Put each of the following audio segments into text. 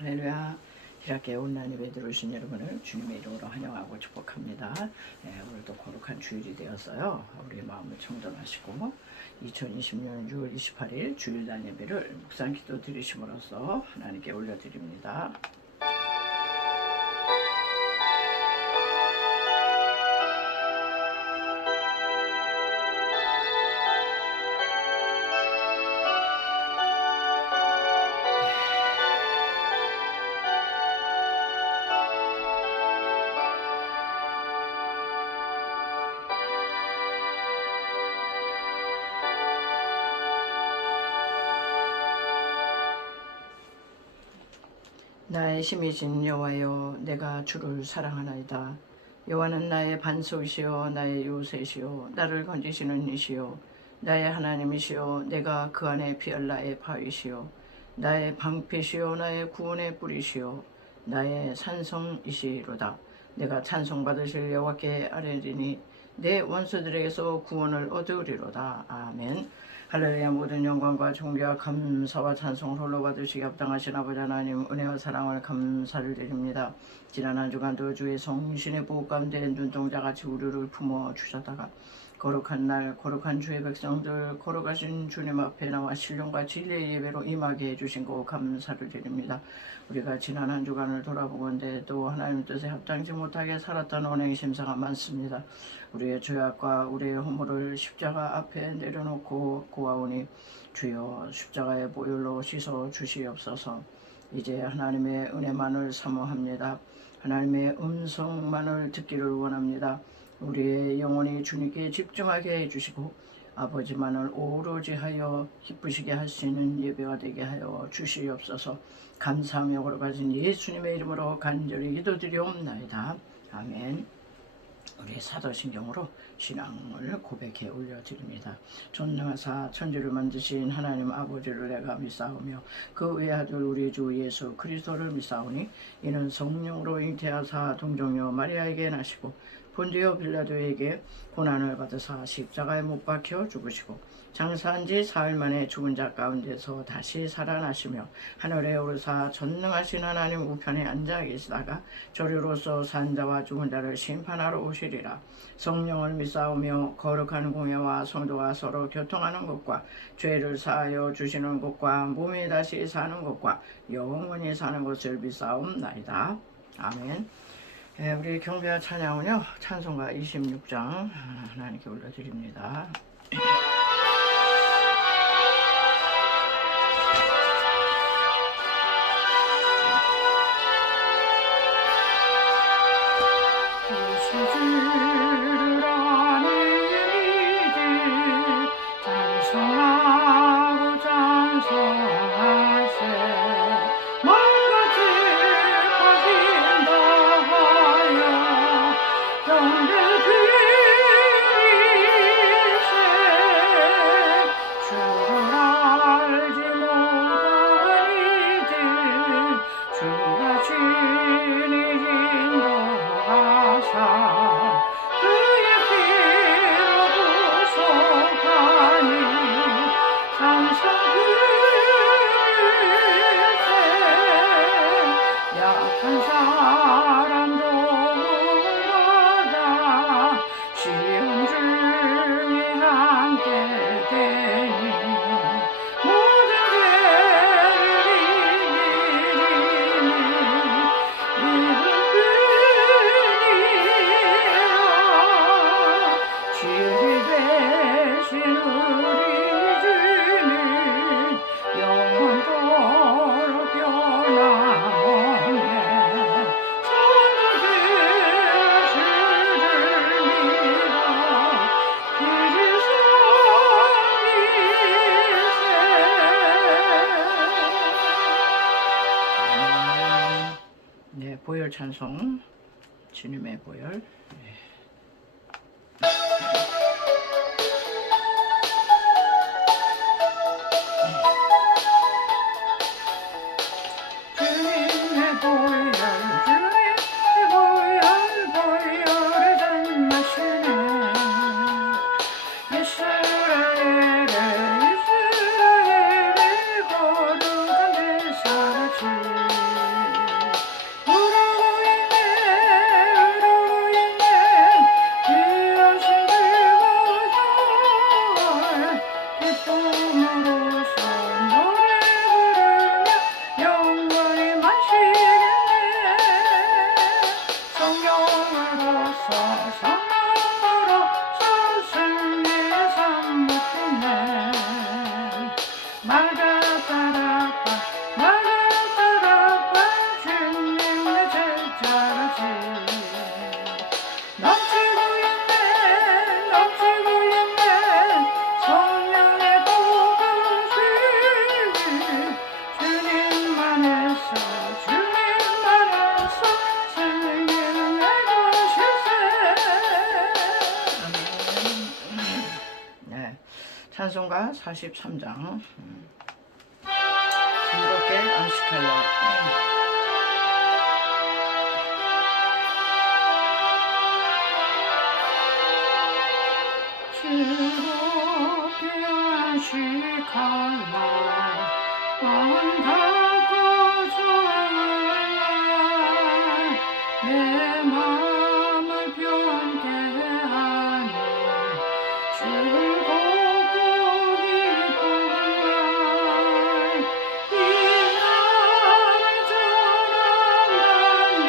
할렐루야. 희락교회 온라인 예배 들어오신 여러분을 주님의 이름으로 환영하고 축복합니다. 오늘도 거룩한 주일이 되었어요. 우리 마음을 청정하시고 2020년 6월 28일 주일날 예배를 묵상 기도 드리심으로써 하나님께 올려드립니다. 나의 힘이신 여호와여, 내가 주를 사랑하나이다. 여호와는 나의 반석이시여 나의 요새시여 나를 건지시는 이시여 나의 하나님이시여 내가 그 안에 피할 나의 바위시여 나의 방패시여 나의 구원의 뿌리시여 나의 산성이시로다. 내가 찬송받으실 여호와께 아뢰리니 내 원수들에게서 구원을 얻으리로다. 아멘. 할렐루야. 모든 영광과 존귀와 감사와 찬송을 홀로 받으시기 합당하신 아버지 하나님, 은혜와 사랑을 감사를 드립니다. 지난 한 주간도 주의 성신의 보호 가운데 눈동자같이 우리를 품어 주셨다가 거룩한 날 거룩한 주의 백성들 걸어가신 주님 앞에 나와 신령과 진리의 예배로 임하게 해주신 거 감사를 드립니다. 우리가 지난 한 주간을 돌아보건대 또 하나님 뜻에 합당치 못하게 살았던 언행의 심사가 많습니다. 우리의 죄악과 우리의 허물을 십자가 앞에 내려놓고 고아오니 주여 십자가의 보혈로 씻어 주시옵소서. 이제 하나님의 은혜만을 사모합니다. 하나님의 음성만을 듣기를 원합니다. 우리의 영혼이 주님께 집중하게 해주시고 아버지만을 오로지 하여 기쁘시게 할 수 있는 예배가 되게 하여 주시옵소서. 감사하며 걸어가신 예수님의 이름으로 간절히 기도드리옵나이다. 아멘. 우리 사도신경으로 신앙을 고백해 올려드립니다. 전능하사 천지를 만드신 하나님 아버지를 내가 믿사오며 그 외아들 우리 주 예수 그리스도를 믿사오니 이는 성령으로 잉태하사 동정녀 마리아에게 나시고 본디오 빌라도에게 고난을 받으사 십자가에 못 박혀 죽으시고 장사한 지 사흘 만에 죽은 자 가운데서 다시 살아나시며 하늘에 오르사 전능하신 하나님 우편에 앉아 계시다가 저리로서 산 자와 죽은 자를 심판하러 오시리라. 성령을 믿사오며 거룩한 공예와 성도가 서로 교통하는 것과 죄를 사하여 주시는 것과 몸이 다시 사는 것과 영원히 사는 것을 믿사옵나이다. 아멘. 우리 경배와 찬양은요 찬송가 26장 하나님께 올려드립니다. 보혈 찬송 주님의 보혈. 이스라엘의 거룩한 대사같이 찬송가 43장 즐겁게 안식하여. 즐겁게 안식하여 안타고 좋으나 내 마음을 변케 하니 즐겁고 기쁜 날 이 날을 전하나님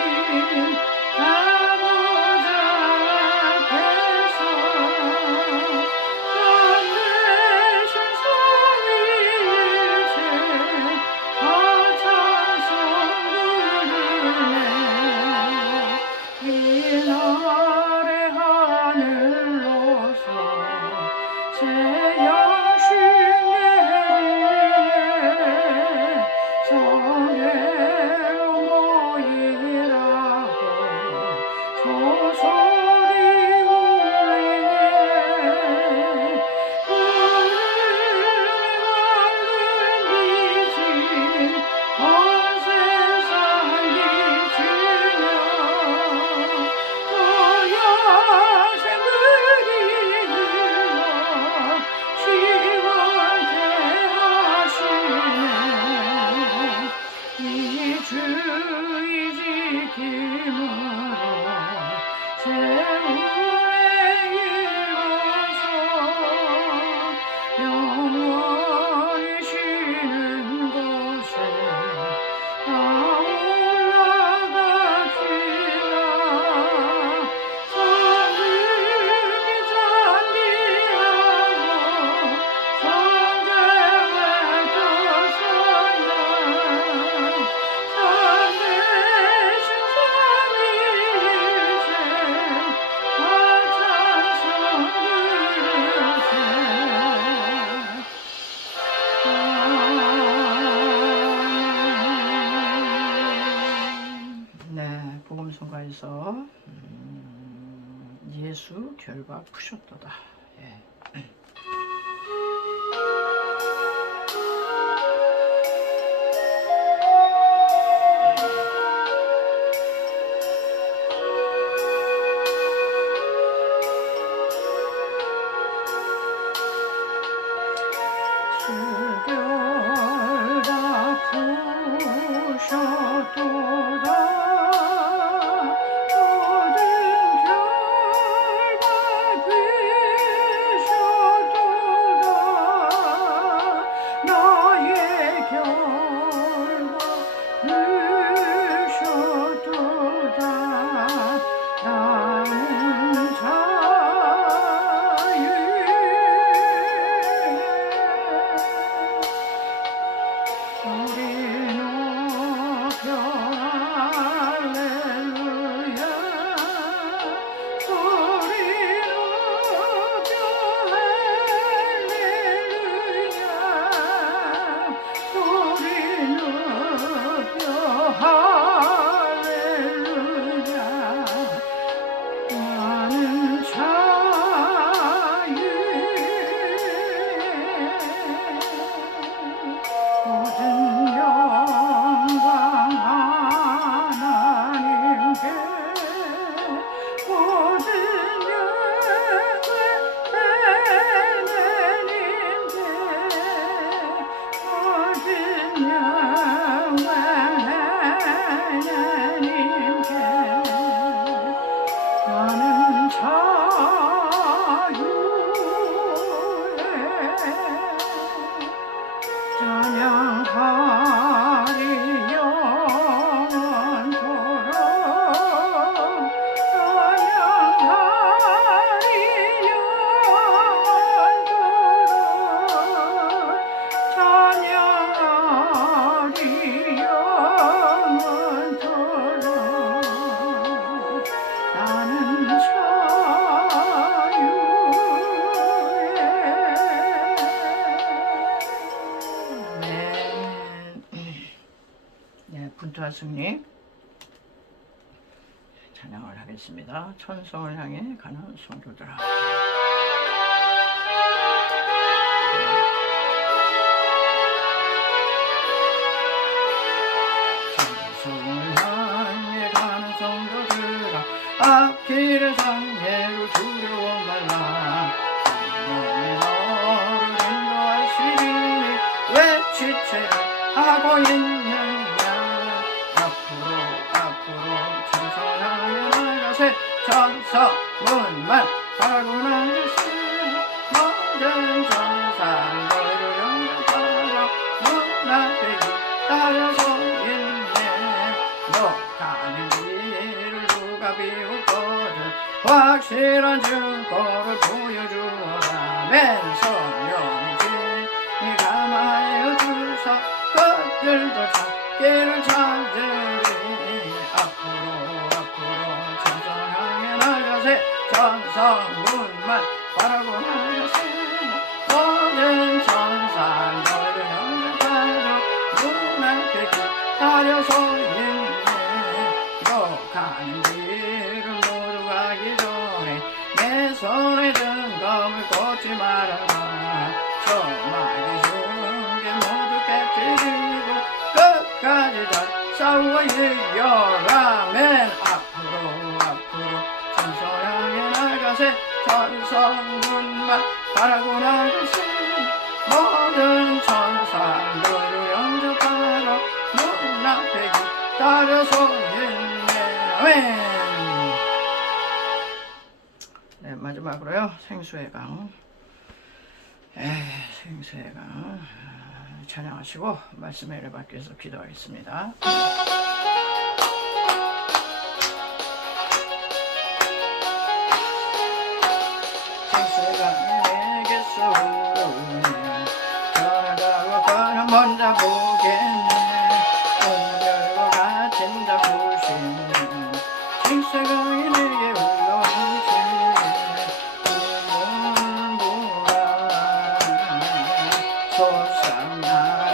아버지 앞에서 전되신 삼위일체 다 찬송 부르네. 이 날의 하늘로서 새 양식 내리네. 성회로 모이라고 소소리 울리네. 푸르른 빛이 온 세상 비추며 또야새 물이 흘러 시원케 하시네. 이 주의 지킴으로 세월에 이뤄서 영원히 쉬는 곳에 다 올라갑시다. 성령이 잔디하고 성경에 떠서는 참되신 삼위일체 다 찬송 부르세. 네, 복음성가에서 예수 결박 푸셨도다. 예. 수결 다 푸셨도다. 모든 별 다 피셨도다. 나의 결과 누셨도다. 나는 자유. 소리 높여 할렐루야. 소리 높여 할렐루야. 소리 높여 할렐루야. 나는 자유. 모든 영광 하나님께. 모든 영광 하나님께. 모든 영광 하나님께. 나는 자유해. 찬양하리 영원토록. 찬양하리 영원토록. 찬양하리 영원토록. 나는 자유해. 네, 분투와 승리 찬양을 하겠습니다. 천성을 향해 가는 성도들아. 앞길에 상해로 두려워 말라 성령의 너를 인도하시리니 왜 지체를 하고 있느냐 앞으로 찬송하며 나가세 천성문만 바라고 나가세 모든 천상 너를 영접하라 눈앞에 기다려서 있네 너 가는 길을 누가 비웃거든 확실한 증거를 보여주어라 맨성령이지 네 감하여 주사 그들도 찾기를 찾으리 앞으로 찬송하며 나가세 천성문만 바라고 나가세 모든 천상 너를 영접하라 눈앞에 기다려서 있네 너 가는 길을 모두 가기 전에 내 손에 든 검을 꽂지 말아라 처마기 준게 모두 깨뜨리고 끝까지 다 싸워 이겨라 맨 앞으로 찬송하며 나가세 천성문만 바라고 나가세 모든 천사들을 영접하라 눈앞에 기다려서 있네 아멘. 네, 마지막으로요 생수의 강 생수의 강 찬양하시고 말씀의 은혜 받기 위해서 기도하겠습니다. 생수의 강이 내게서 흐르네 전하다고 그는 먼저 보겠네 문 열고 갇힌 자 부시네 생수의 강이 내게 흘러넘치네 문을 보라 솟아나라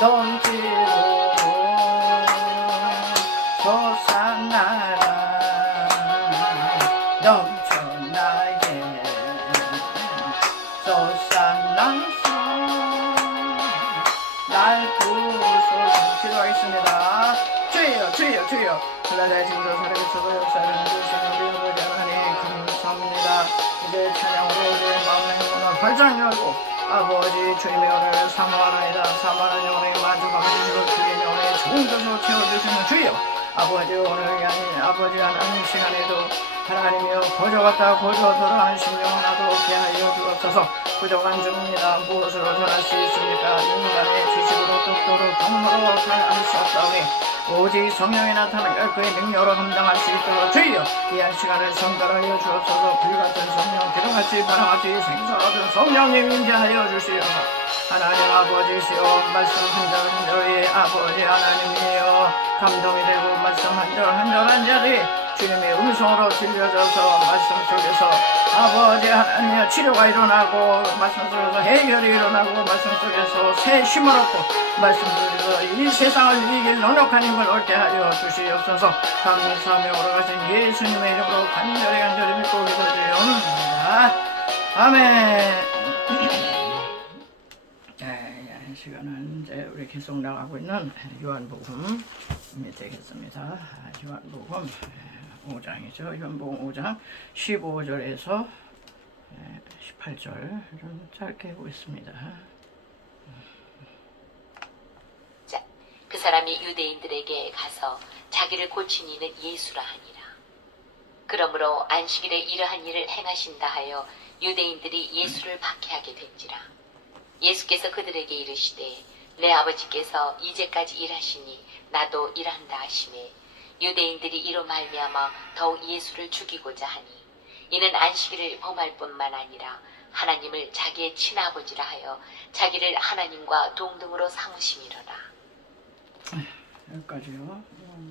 넘치고 솟아나라 넘쳐나게 솟아나서 날 부으소서 기도하겠습니다. 주여 하나님의 진도 살아계셔서 역사를 해주시는 우리 아버지 하나님 감사합니다. 이제 찬양으로 우리의 마음의 행동을 활짝 열고 아버지 주님의 은혜를 사모하나이다. 사모하는 영혼에게 만족하게 주시고 주의 영혼에 좋은 것으로 채워주시는 주여 아버지 오늘 아버지 하나님 시간에도 하나님이여 거저갔다 거저들어가는 심령 나도록 하여 주옵소서. 부족한 중입니다. 무엇으로 전할 수 있습니까? 인간의 지식으로 뜻대로 경로로 잘 알 수 없사오니 오직 성령이 나타나 그의 능력으로 감당할 수 있도록 주여 이한 시간을 성결하여 주옵소서. 불같은 성령 기름같이 바람같이 생사하던 성령님 임재하여 주시옵소서. 하나님 아버지시여 말씀 한절 한절이 아버지 하나님이여 감동이 되고 말씀 한절 한절 한절이 주님의 음성으로 들려져서 말씀 속에서 아버지 하나님의 치료가 일어나고 말씀 속에서 해결이 일어나고 말씀 속에서 새 힘을 얻고 말씀 속에서 이 세상을 이길 넉넉한 힘을 얻게 하여 주시옵소서. 감사하며 오라가신 예수님의 이름으로 간절히 믿고 기도드리옵나이다. 아멘. 시간은 이제 우리 계속 나가고 있는 요한복음이 되겠습니다. 요한복음 5장이죠. 요한복음 5장 15절에서 18절 좀 짧게 보겠습니다. 자, 그 사람이 유대인들에게 가서 자기를 고친 이는 예수라 하니라. 그러므로 안식일에 이러한 일을 행하신다 하여 유대인들이 예수를 박해하게 된지라. 예수께서 그들에게 이르시되 내 아버지께서 이제까지 일하시니 나도 일한다 하시매 유대인들이 이로 말미암아 더욱 예수를 죽이고자 하니 이는 안식일을 범할 뿐만 아니라 하나님을 자기의 친아버지라 하여 자기를 하나님과 동등으로 삼으심이로라. 여기까지요.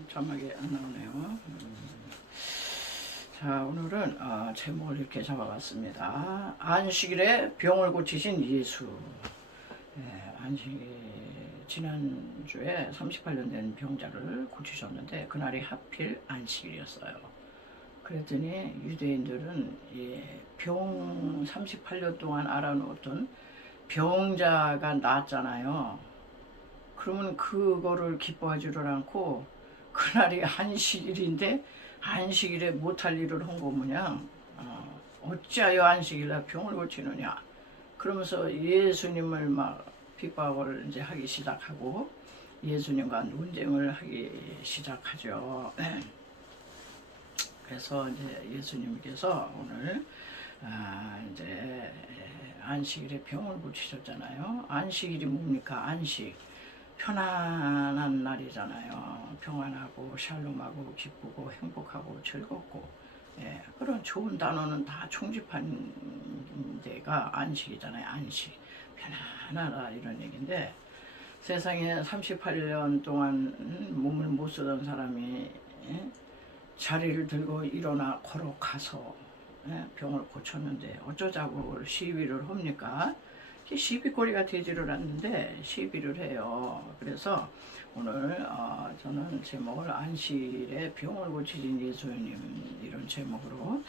자막이 안 나오네요. 자, 오늘은 제목을 이렇게 잡아봤습니다. 안식일에 병을 고치신 예수. 지난주에 38년 된 병자를 고치셨는데 그날이 하필 안식일이었어요. 그랬더니 유대인들은 병 38년 동안 알아놓았던 병자가 나았잖아요. 그러면 그거를 기뻐하지를 않고 그날이 안식일인데 안식일에 못할 일을 한 거 뭐냐? 어찌하여 안식일날 병을 고치느냐? 그러면서 예수님을 막 핍박을 이제 하기 시작하고 예수님과 논쟁을 하기 시작하죠. 그래서 이제 예수님께서 오늘 이제 안식일에 병을 고치셨잖아요. 안식일이 뭡니까? 안식. 편안한 날이잖아요. 평안하고 샬롬하고 기쁘고 행복하고 즐겁고 그런 좋은 단어는 다 총집한 데가 안식이잖아요. 안식. 편안하다 이런 얘기인데 세상에 38년 동안 몸을 못 쓰던 사람이 자리를 들고 일어나 걸어가서 병을 고쳤는데 어쩌자고 시위를 합니까? 시비거리가 되지를 않는데 시비를 해요. 그래서 오늘 저는 제목을 안식일에 병을 고치신 예수님 이런 제목으로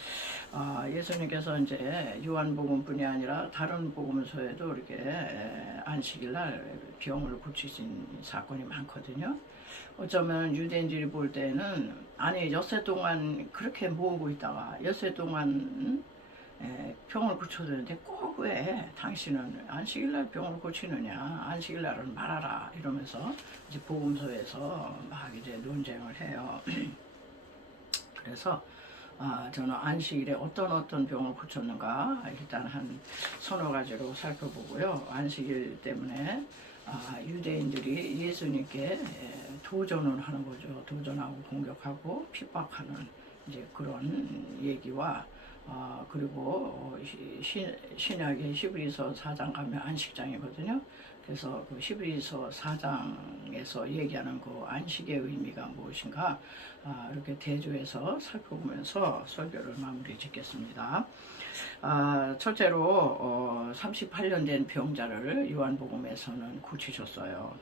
예수님께서 이제 요한복음뿐이 아니라 다른 복음서에도 이렇게 안식일날 병을 고치신 사건이 많거든요. 어쩌면 유대인들이 볼 때는 아니 엿새 동안 그렇게 모으고 있다가 엿새 동안 병을 고쳐주는데 꼭 왜 당신은 안식일날 병을 고치느냐 안식일날은 말하라 이러면서 이제 복음서에서 막 이제 논쟁을 해요. 그래서 저는 안식일에 어떤 병을 고쳤는가 일단 한 서너 가지로 살펴보고요. 안식일 때문에 유대인들이 예수님께 도전을 하는 거죠. 도전하고 공격하고 핍박하는 이제 그런 얘기와 그리고 신약의 히브리서 4장 가면 안식장이거든요. 그래서 그 히브리서 4장에서 얘기하는 그 안식의 의미가 무엇인가 이렇게 대조해서 살펴보면서 설교를 마무리 짓겠습니다. 첫째로 38년 된 병자를 요한복음에서는 고치셨어요.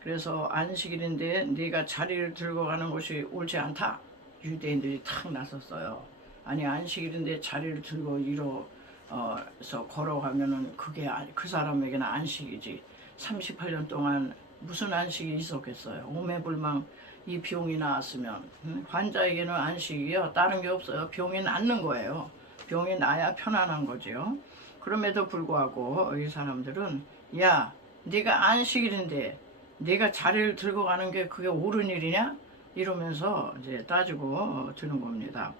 그래서 안식일인데 네가 자리를 들고 가는 것이 옳지 않다. 유대인들이 탁 나섰어요. 아니 안식일인데 자리를 들고 일어서 걸어가면은 그게 그 사람에게는 안식이지. 38년 동안 무슨 안식이 있었겠어요. 오매불망 이 병이 나왔으면 환자에게는 안식이요 다른 게 없어요. 병이 낫는 거예요. 병이 나야 편안한 거죠. 그럼에도 불구하고 이 사람들은 야 네가 안식일인데 네가 자리를 들고 가는 게 그게 옳은 일이냐 이러면서 이제 따지고 드는 겁니다.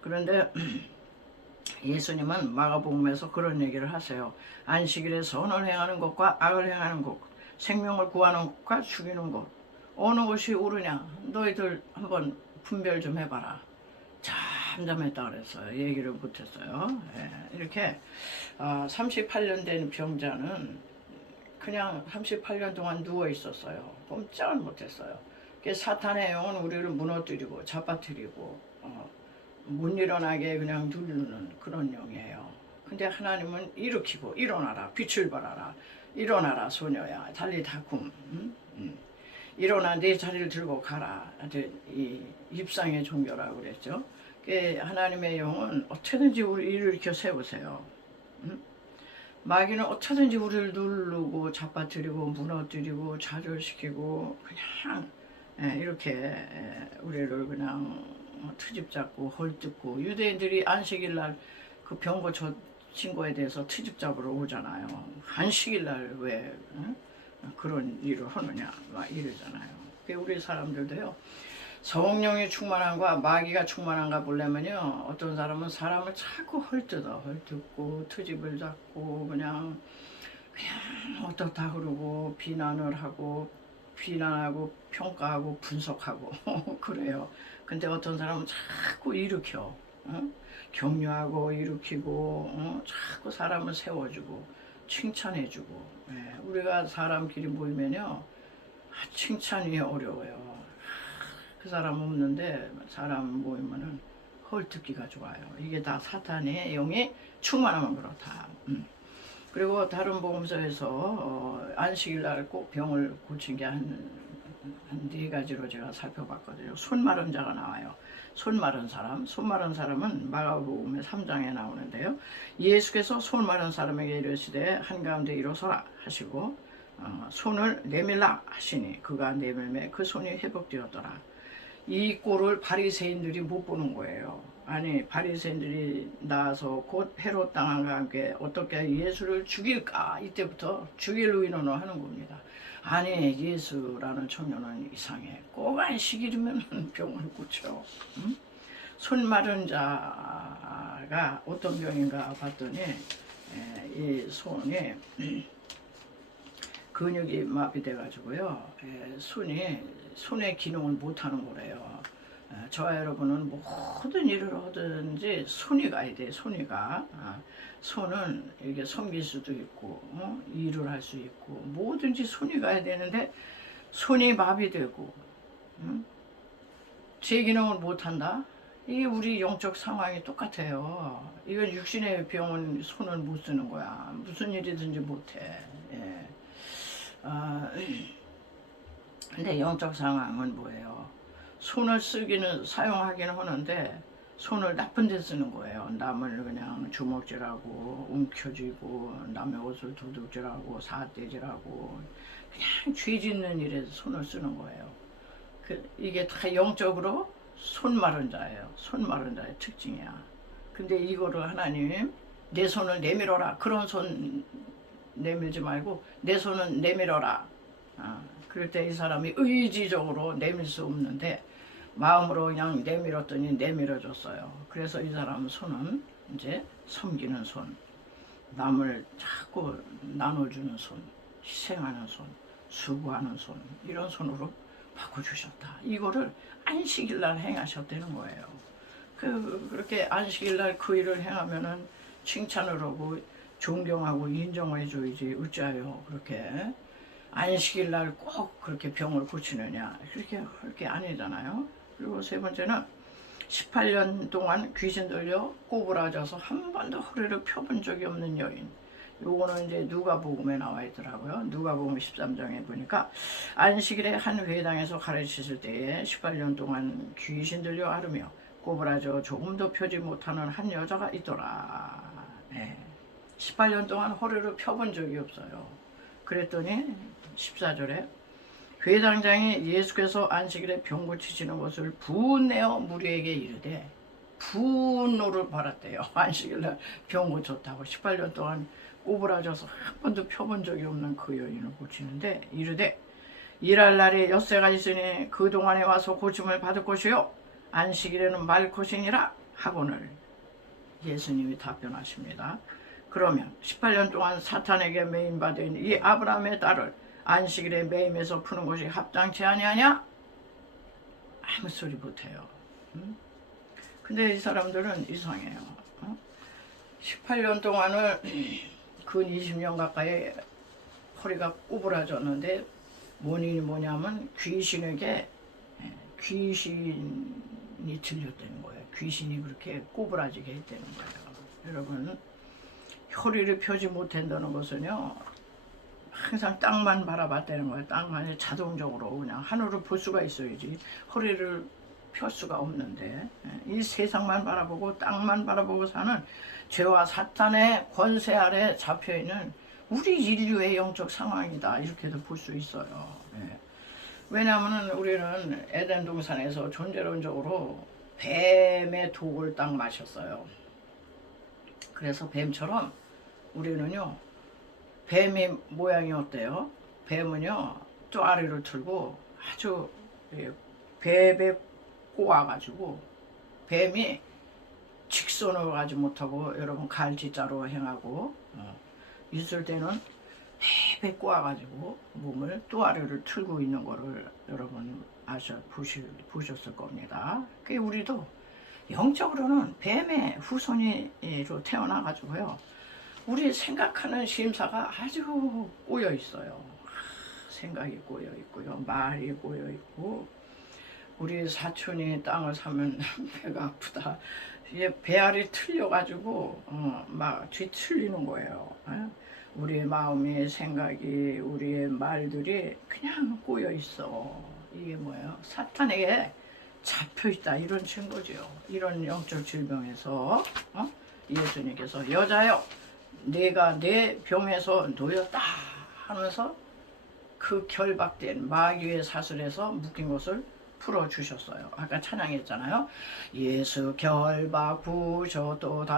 그런데 예수님은 마가복음에서 그런 얘기를 하세요. 안식일에 선을 행하는 것과 악을 행하는 것, 생명을 구하는 것과 죽이는 것, 어느 것이 옳으냐? 너희들 한번 분별 좀 해봐라. 잠잠했다 그랬어요. 얘기를 못했어요. 이렇게 38년 된 병자는 그냥 38년 동안 누워 있었어요. 꼼짝을 못했어요. 사탄의 영은 우리를 무너뜨리고 잡아뜨리고 못 일어나게 그냥 누르는 그런 영이에요. 근데 하나님은 일으키고 일어나라 빛을 발하라 일어나라 소녀야 달리 다쿰 일어나 내 자리를 들고 가라. 이 입상의 종교라고 그랬죠. 하나님의 영은 어떻게든지 우리를 일으켜 세우세요. 마귀는 어떻게든지 우리를 누르고 잡아뜨리고 무너뜨리고 좌절시키고 그냥 이렇게 우리를 그냥 트집 잡고 헐뜯고 유대인들이 안식일날 그 병 고친 거에 대해서 트집 잡으러 오잖아요. 안식일날 왜 그런 일을 하느냐 막 이러잖아요. 우리 사람들도요. 성령이 충만한가 마귀가 충만한가 보려면요. 어떤 사람은 사람을 자꾸 헐뜯고 트집을 잡고 그냥 어떻다 그러고 비난하고 평가하고 분석하고 그래요. 근데 어떤 사람은 자꾸 일으켜 격려하고 일으키고 자꾸 사람을 세워주고 칭찬해주고 우리가 사람끼리 모이면요 칭찬이 어려워요. 그 사람 없는데 사람 모이면은 헐뜯기가 좋아요. 이게 다 사탄의 영이 충만하면 그렇다. 그리고 다른 복음서에서 안식일날 꼭 병을 고친 게 한 네 가지로 제가 살펴봤거든요. 손 마른 자가 나와요. 손 마른 사람은 마가복음의 3장에 나오는데요. 예수께서 손 마른 사람에게 이르시되 한가운데 일어서라 하시고 손을 내밀라 하시니 그가 내밀매 그 손이 회복되었더라. 이 꼴을 바리새인들이 못 보는 거예요. 아니 바리새인들이 나와서 곧 헤롯 당함과 함께 어떻게 예수를 죽일까 이때부터 죽일 의논을 하는 겁니다. 아니 예수라는 청년은 이상해. 꼭 안식일이면 병을 고쳐. 응? 손 마른 자가 어떤 병인가 봤더니 이 손이 근육이 마비돼 가지고요. 손의 기능을 못하는 거래요. 저와 여러분은 모든 일을 하든지 손이 가야 돼. 손이가 손은 이게 섬길 수도 있고 일을 할 수 있고 뭐든지 손이 가야 되는데 손이 마비되고 제 기능을 못한다. 이게 우리 영적 상황이 똑같아요. 이건 육신의 병은 손을 못 쓰는 거야. 무슨 일이든지 못해. 예. 근데 영적 상황은 뭐예요? 손을 사용하기는 하는데 손을 나쁜 데 쓰는 거예요. 남을 그냥 주먹질하고 움켜쥐고 남의 옷을 도둑질하고 사대질하고 그냥 죄 짓는 일에 손을 쓰는 거예요. 이게 다 영적으로 손 마른 자예요. 손 마른 자의 특징이야. 근데 이거를 하나님 내 손을 내밀어라. 그런 손 내밀지 말고 내 손은 내밀어라. 그럴 때 이 사람이 의지적으로 내밀 수 없는데 마음으로 그냥 내밀었더니 내밀어줬어요. 그래서 이 사람 손은 이제 섬기는 손, 남을 자꾸 나눠주는 손, 희생하는 손, 수고하는 손, 이런 손으로 바꿔주셨다. 이거를 안식일날 행하셨다는 거예요. 그렇게 안식일날 그 일을 행하면은 칭찬을 하고 존경하고 인정해 줘야지 어찌하여 그렇게 안식일날 꼭 그렇게 병을 고치느냐. 그렇게 아니잖아요. 그리고 세 번째는 18년 동안 귀신 들려 꼬부라져서 한 번도 허리를 펴본 적이 없는 여인. 요거는 이제 누가복음에 나와 있더라고요. 누가복음 13장에 보니까 안식일에 한 회당에서 가르치실 때에 18년 동안 귀신 들려 앓으며 꼬부라져 조금도 펴지 못하는 한 여자가 있더라. 네. 18년 동안 허리를 펴본 적이 없어요. 그랬더니 14절에 회당장이 예수께서 안식일에 병 고치시는 것을 분내어 무리에게 이르되 분노를 받았대요. 안식일날 병 고쳤다고 18년 동안 꼬부라져서 한 번도 펴본 적이 없는 그 여인을 고치는데 이르되 일할 날에 엿새가 있으니 그동안에 와서 고침을 받을 것이요 안식일에는 말 것이니라 하거늘. 예수님이 답변하십니다. 그러면 18년 동안 사탄에게 매임받은 이 아브라함의 딸을 안식일에 매임해서 푸는 것이 합당치 아니하냐? 아무 소리 못해요. 근데 이 사람들은 이상해요. 18년 동안을 근 20년 가까이 허리가 꼬부라졌는데 원인이 뭐냐면 귀신에게 귀신이 들렸다는 거예요. 귀신이 그렇게 꼬부라지게 했다는 거예요. 여러분 허리를 펴지 못한다는 것은요 항상 땅만 바라봤다는 거예요. 땅만이 자동적으로 그냥 하늘을 볼 수가 있어야지 허리를 펼 수가 없는데 이 세상만 바라보고 땅만 바라보고 사는 죄와 사탄의 권세 아래 잡혀있는 우리 인류의 영적 상황이다 이렇게도 볼 수 있어요. 왜냐하면 우리는 에덴 동산에서 존재론적으로 뱀의 독을 딱 마셨어요. 그래서 뱀처럼 우리는요 뱀의 모양이 어때요? 뱀은요 쪼아리를 틀고 아주 뱀에 꼬아가지고 뱀이 직선으로 가지 못하고 여러분 갈지자로 행하고 있을 때는 뱀에 꼬아가지고 몸을 또아리를 틀고 있는 거를 여러분 보셨을 겁니다. 그 우리도 영적으로는 뱀의 후손으로 태어나가지고요 우리 생각하는 심사가 아주 꼬여 있어요. 생각이 꼬여 있고요 말이 꼬여 있고 우리 사촌이 땅을 사면 배가 아프다. 이게 배알이 틀려가지고 막 뒤틀리는 거예요. 우리의 마음이 생각이 우리의 말들이 그냥 꼬여 있어. 이게 뭐예요? 사탄에게 잡혀 있다 이런 증거죠. 이런 영적 질병에서 예수님께서 여자여 내가 내 병에서 놓였다 하면서 그 결박된 마귀의 사슬에서 묶인 것을 풀어주셨어요. 아까 찬양했잖아요. 예수 결박 부셨도다.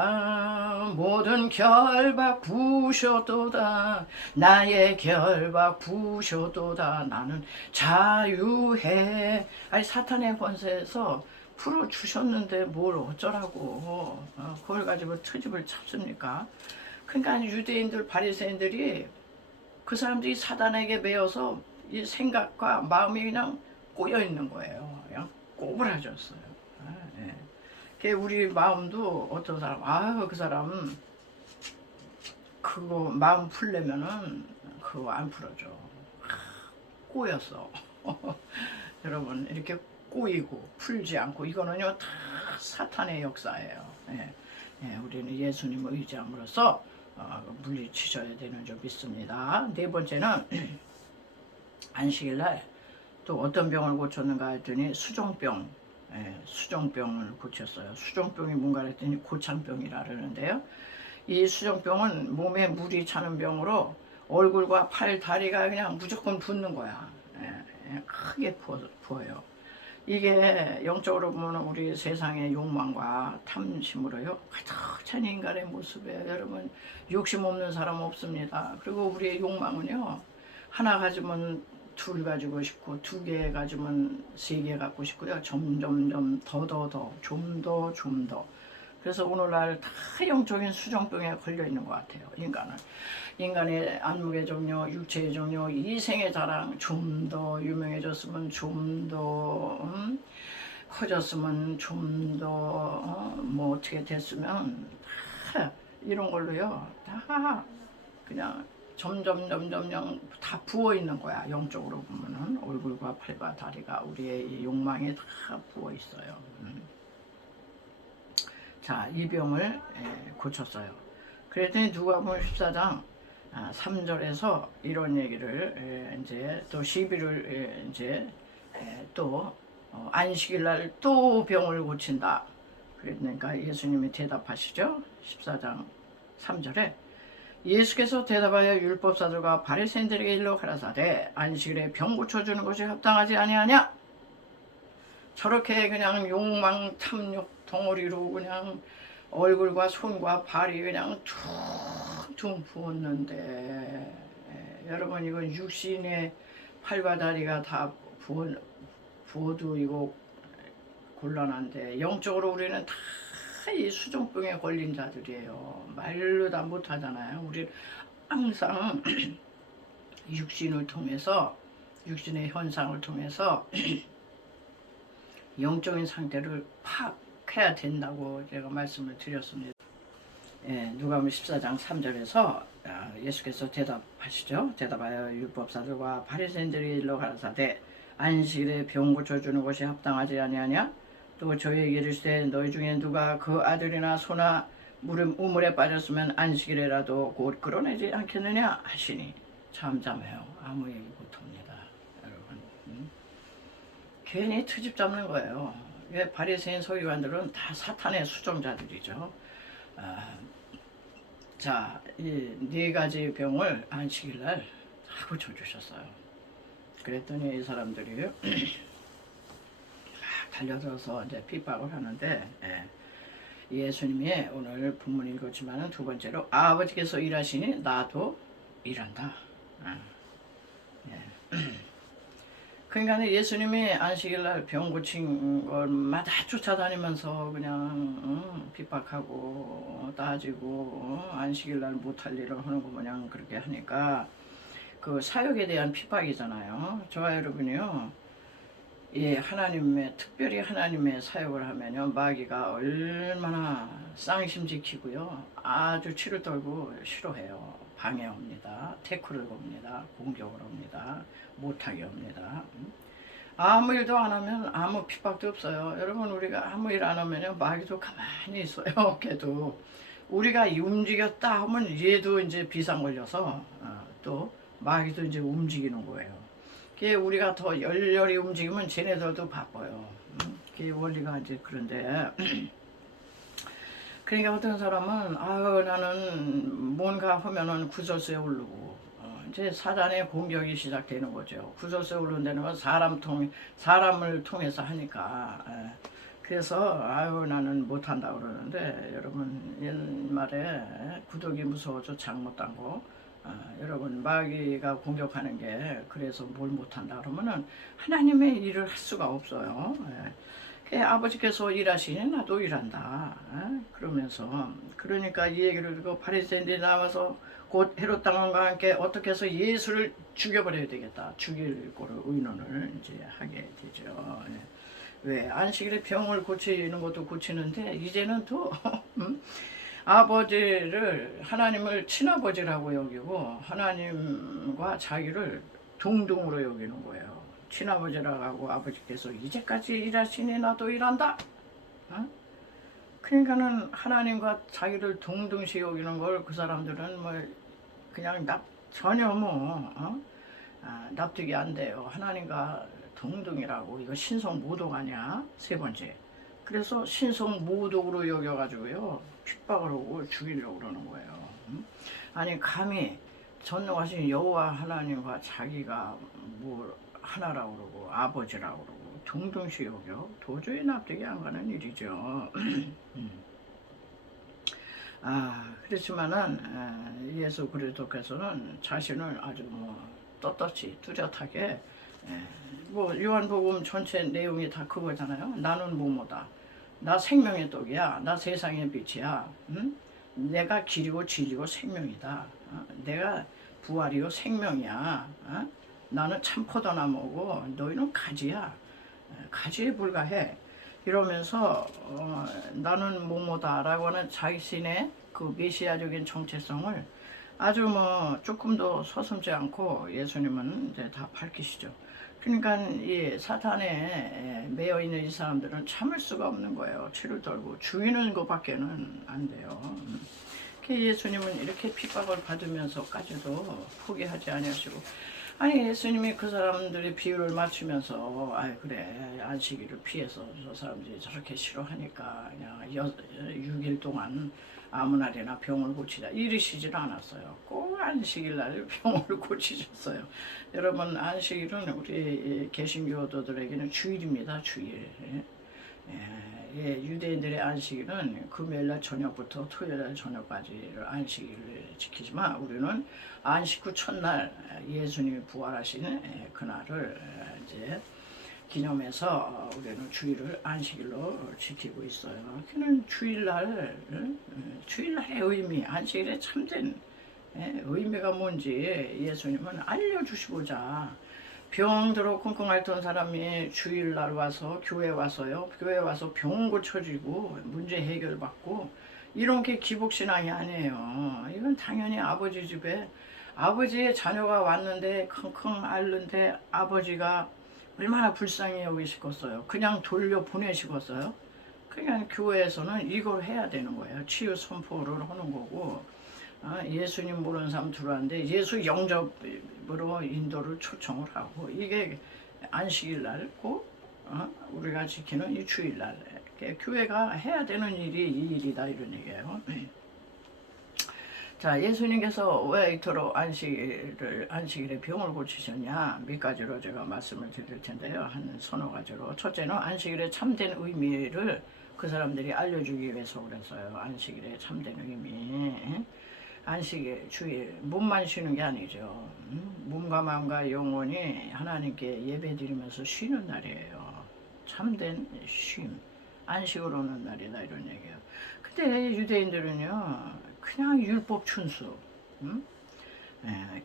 모든 결박 부셨도다. 나의 결박 부셨도다. 나는 자유해. 아니 사탄의 권세에서 풀어주셨는데 뭘 어쩌라고 그걸 가지고 트집을 잡습니까? 그러니까 유대인들 바리새인들이 그 사람들이 사단에게 매여서 이 생각과 마음이 그냥 꼬여 있는 거예요. 그냥 꼬부라졌어요. 예. 그 우리 마음도 어떤 사람 그 사람 그거 마음 풀려면은 그거 안 풀어져. 꼬였어. 여러분 이렇게 꼬이고 풀지 않고 이거는요 다 사탄의 역사예요. 예. 예, 우리는 예수님을 의지함으로써 물리치셔야 되는 줄 믿습니다. 네 번째는 안식일날 또 어떤 병을 고쳤는가 했더니 수종병, 수종병을 고쳤어요. 수종병이 뭔가 했더니 고창병이라 그러는데요. 이 수종병은 몸에 물이 차는 병으로 얼굴과 팔, 다리가 그냥 무조건 붓는 거야. 크게 부어요. 이게 영적으로 보면 우리 세상의 욕망과 탐심으로요 가득 찬 인간의 모습에 여러분 욕심 없는 사람 없습니다. 그리고 우리의 욕망은요 하나 가지면 둘 가지고 싶고 두 개 가지면 세 개 갖고 싶고요 점점점 더 좀 더 그래서 오늘날 다 영적인 수종병에 걸려 있는 것 같아요. 인간의 안목의 종료, 육체의 종료, 이생의 자랑 좀 더 유명해졌으면 좀 더 커졌으면 좀 더 뭐 어떻게 됐으면 다 이런 걸로요 다 그냥 점점 다 부어 있는 거야. 영적으로 보면은 얼굴과 팔과 다리가 우리의 이 욕망에 다 부어 있어요. 자, 이 병을 고쳤어요. 그랬더니 누가복음 14장 3절에서 이런 얘기를 이제 또 시비를 이제 또 안식일 날 또 병을 고친다. 그러니까 예수님이 대답하시죠. 14장 3절에 예수께서 대답하여 율법사들과 바리새인들에게 일러 가라사대 안식일에 병 고쳐주는 것이 합당하지 아니하냐? 저렇게 그냥 욕망 탐욕 덩어리로 그냥 얼굴과 손과 발이 그냥 퉁퉁 부었는데 여러분 이건 육신의 팔과 다리가 다 부어도 이거 곤란한데 영적으로 우리는 다 이 수종병에 걸린 자들이에요. 말로 다 못하잖아요. 우리 항상 육신을 통해서 육신의 현상을 통해서 영적인 상태를 파악해야 된다고 제가 말씀을 드렸습니다. 누가복음 14장 3절에서 예수께서 대답하시죠. 대답하여 율법사들과 바리새인들이 일러 가라사대 안식일에 병 고쳐주는 것이 합당하지 아니하냐? 또 저희에게 이르시되 너희 중에 누가 그 아들이나 소나 우물에 빠졌으면 안식일에라도 곧 끌어내지 않겠느냐 하시니 잠잠해요. 아무 얘기 못합니다. 여러분 괜히 트집 잡는 거예요. 바리새인 서기관들은 다 사탄의 수종자들이죠. 자, 이 네 가지 병을 안식일날 다 고쳐주셨어요. 그랬더니 이 사람들이 달려들어서 이제 핍박을 하는데 예수님이 오늘 본문 읽었지만은 두 번째로 아버지께서 일하시니 나도 일한다. 그러니까 예수님이 안식일날 병 고친 것마다 쫓아다니면서 그냥 핍박하고 따지고 안식일날 못할 일을 하는 거 그냥 그렇게 하니까 그 사역에 대한 핍박이잖아요. 저와 여러분이요. 특별히 하나님의 사역을 하면요 마귀가 얼마나 쌍심지키고요 아주 치를 떨고 싫어해요. 방해합니다. 태클을 겁니다. 공격을 합니다. 못하게 합니다. 아무 일도 안 하면 아무 핍박도 없어요. 여러분 우리가 아무 일 안 하면요 마귀도 가만히 있어요. 걔도 우리가 움직였다 하면 얘도 이제 비상 걸려서 또 마귀도 이제 움직이는 거예요. 그게 우리가 더 열렬히 움직이면 쟤네들도 바빠요. 그게 원리가 이제 그런데 그러니까 어떤 사람은 나는 뭔가 하면은 구설수에 오르고 이제 사단의 공격이 시작되는 거죠. 구설수에 오른다는 건 사람을 통해서 하니까. 그래서 아유 나는 못한다 그러는데 여러분 옛말에 구더기 무서워서 장 못한 거 여러분 마귀가 공격하는 게 그래서 뭘 못한다 그러면은 하나님의 일을 할 수가 없어요. 아버지께서 일하시니 나도 일한다. 그러면서 그러니까 이 얘기를 듣고 바리새인들이 나와서 곧 헤롯 당원과 함께 어떻게 해서 예수를 죽여버려야 되겠다. 죽일 거를 의논을 이제 하게 되죠. 왜 안식일에 병을 고치는 것도 고치는데 이제는 또 아버지를 하나님을 친아버지라고 여기고 하나님과 자기를 동등으로 여기는 거예요. 친아버지라고 하고 아버지께서 이제까지 일하시니 나도 일한다. 그러니까는 하나님과 자기를 동등시 여기는 걸 그 사람들은 뭐 그냥 전혀 납득이 안 돼요. 하나님과 동등이라고 이거 신성모독 아니야? 세 번째. 그래서 신성모독으로 여겨가지고요 핍박을 하고 죽이려고 그러는 거예요. 아니 감히 전능하신 여호와 하나님과 자기가 뭐 하나라고 그러고 아버지라고 그러고 동등시 여겨 도저히 납득이 안 가는 일이죠. 그렇지만은 예수 그리스도께서는 자신을 아주 떳떳이 뚜렷하게 뭐 요한복음 전체 내용이 다 그거잖아요. 나는 뭐뭐다. 나 생명의 떡이야. 나 세상의 빛이야. 내가 길이고 진리고 생명이다. 내가 부활이요 생명이야. 나는 참 포도나무고 너희는 가지야. 가지에 불과해. 이러면서 나는 뭐뭐다라고 하는 자신의 그 메시아적인 정체성을 아주 조금도 서슴지 않고 예수님은 이제 다 밝히시죠. 그러니까 이 사탄에 매여 있는 이 사람들은 참을 수가 없는 거예요. 치를 떨고 죽이는 것밖에는 안 돼요. 예수님은 이렇게 핍박을 받으면서까지도 포기하지 아니하시고 아니 예수님이 그 사람들이 비유를 맞추면서 그래 안식일을 피해서 저 사람들이 저렇게 싫어하니까 그냥 6일 동안 아무 날이나 병을 고치자 이러시질 않았어요. 꼭 안식일 날 병을 고치셨어요. 여러분 안식일은 우리 개신교도들에게는 주일입니다. 주일. 유대인들의 안식일은 금요일날 저녁부터 토요일날 저녁까지를 안식일을 지키지만 우리는 안식 후 첫날 예수님이 부활하시는 그날을 이제 기념해서 우리는 주일을 안식일로 지키고 있어요. 그는 주일날의 의미, 안식일의 참된 의미가 뭔지 예수님은 알려주시고자 병들어 쿵쿵 앓던 사람이 주일날 와서 교회 와서 병 고쳐지고 문제 해결받고 이런 게 기복신앙이 아니에요. 이건 당연히 아버지 집에 아버지의 자녀가 왔는데 쿵쿵 앓는데 아버지가 얼마나 불쌍히 여기시겠어요. 그냥 돌려보내시겠어요. 그냥 교회에서는 이걸 해야 되는 거예요. 치유 선포를 하는 거고 예수님 모르는 사람 들어왔는데 예수 영접으로 인도를 초청을 하고 이게 안식일 날고 우리가 지키는 이 주일날 교회가 해야 되는 일이 이 일이다 이런 얘기예요. 자, 예수님께서 왜 이토록 안식일에 병을 고치셨냐 몇 가지로 제가 말씀을 드릴 텐데요. 한 서너 가지로. 첫째는 안식일의 참된 의미를 그 사람들이 알려주기 위해서 그랬어요. 안식일의 참된 의미. 안식일, 주일, 몸만 쉬는 게 아니죠. 몸과 마음과 영혼이 하나님께 예배드리면서 쉬는 날이에요. 참된 쉼, 안식으로 오는 날이다 이런 얘기예요. 근데 유대인들은요 그냥 율법 준수,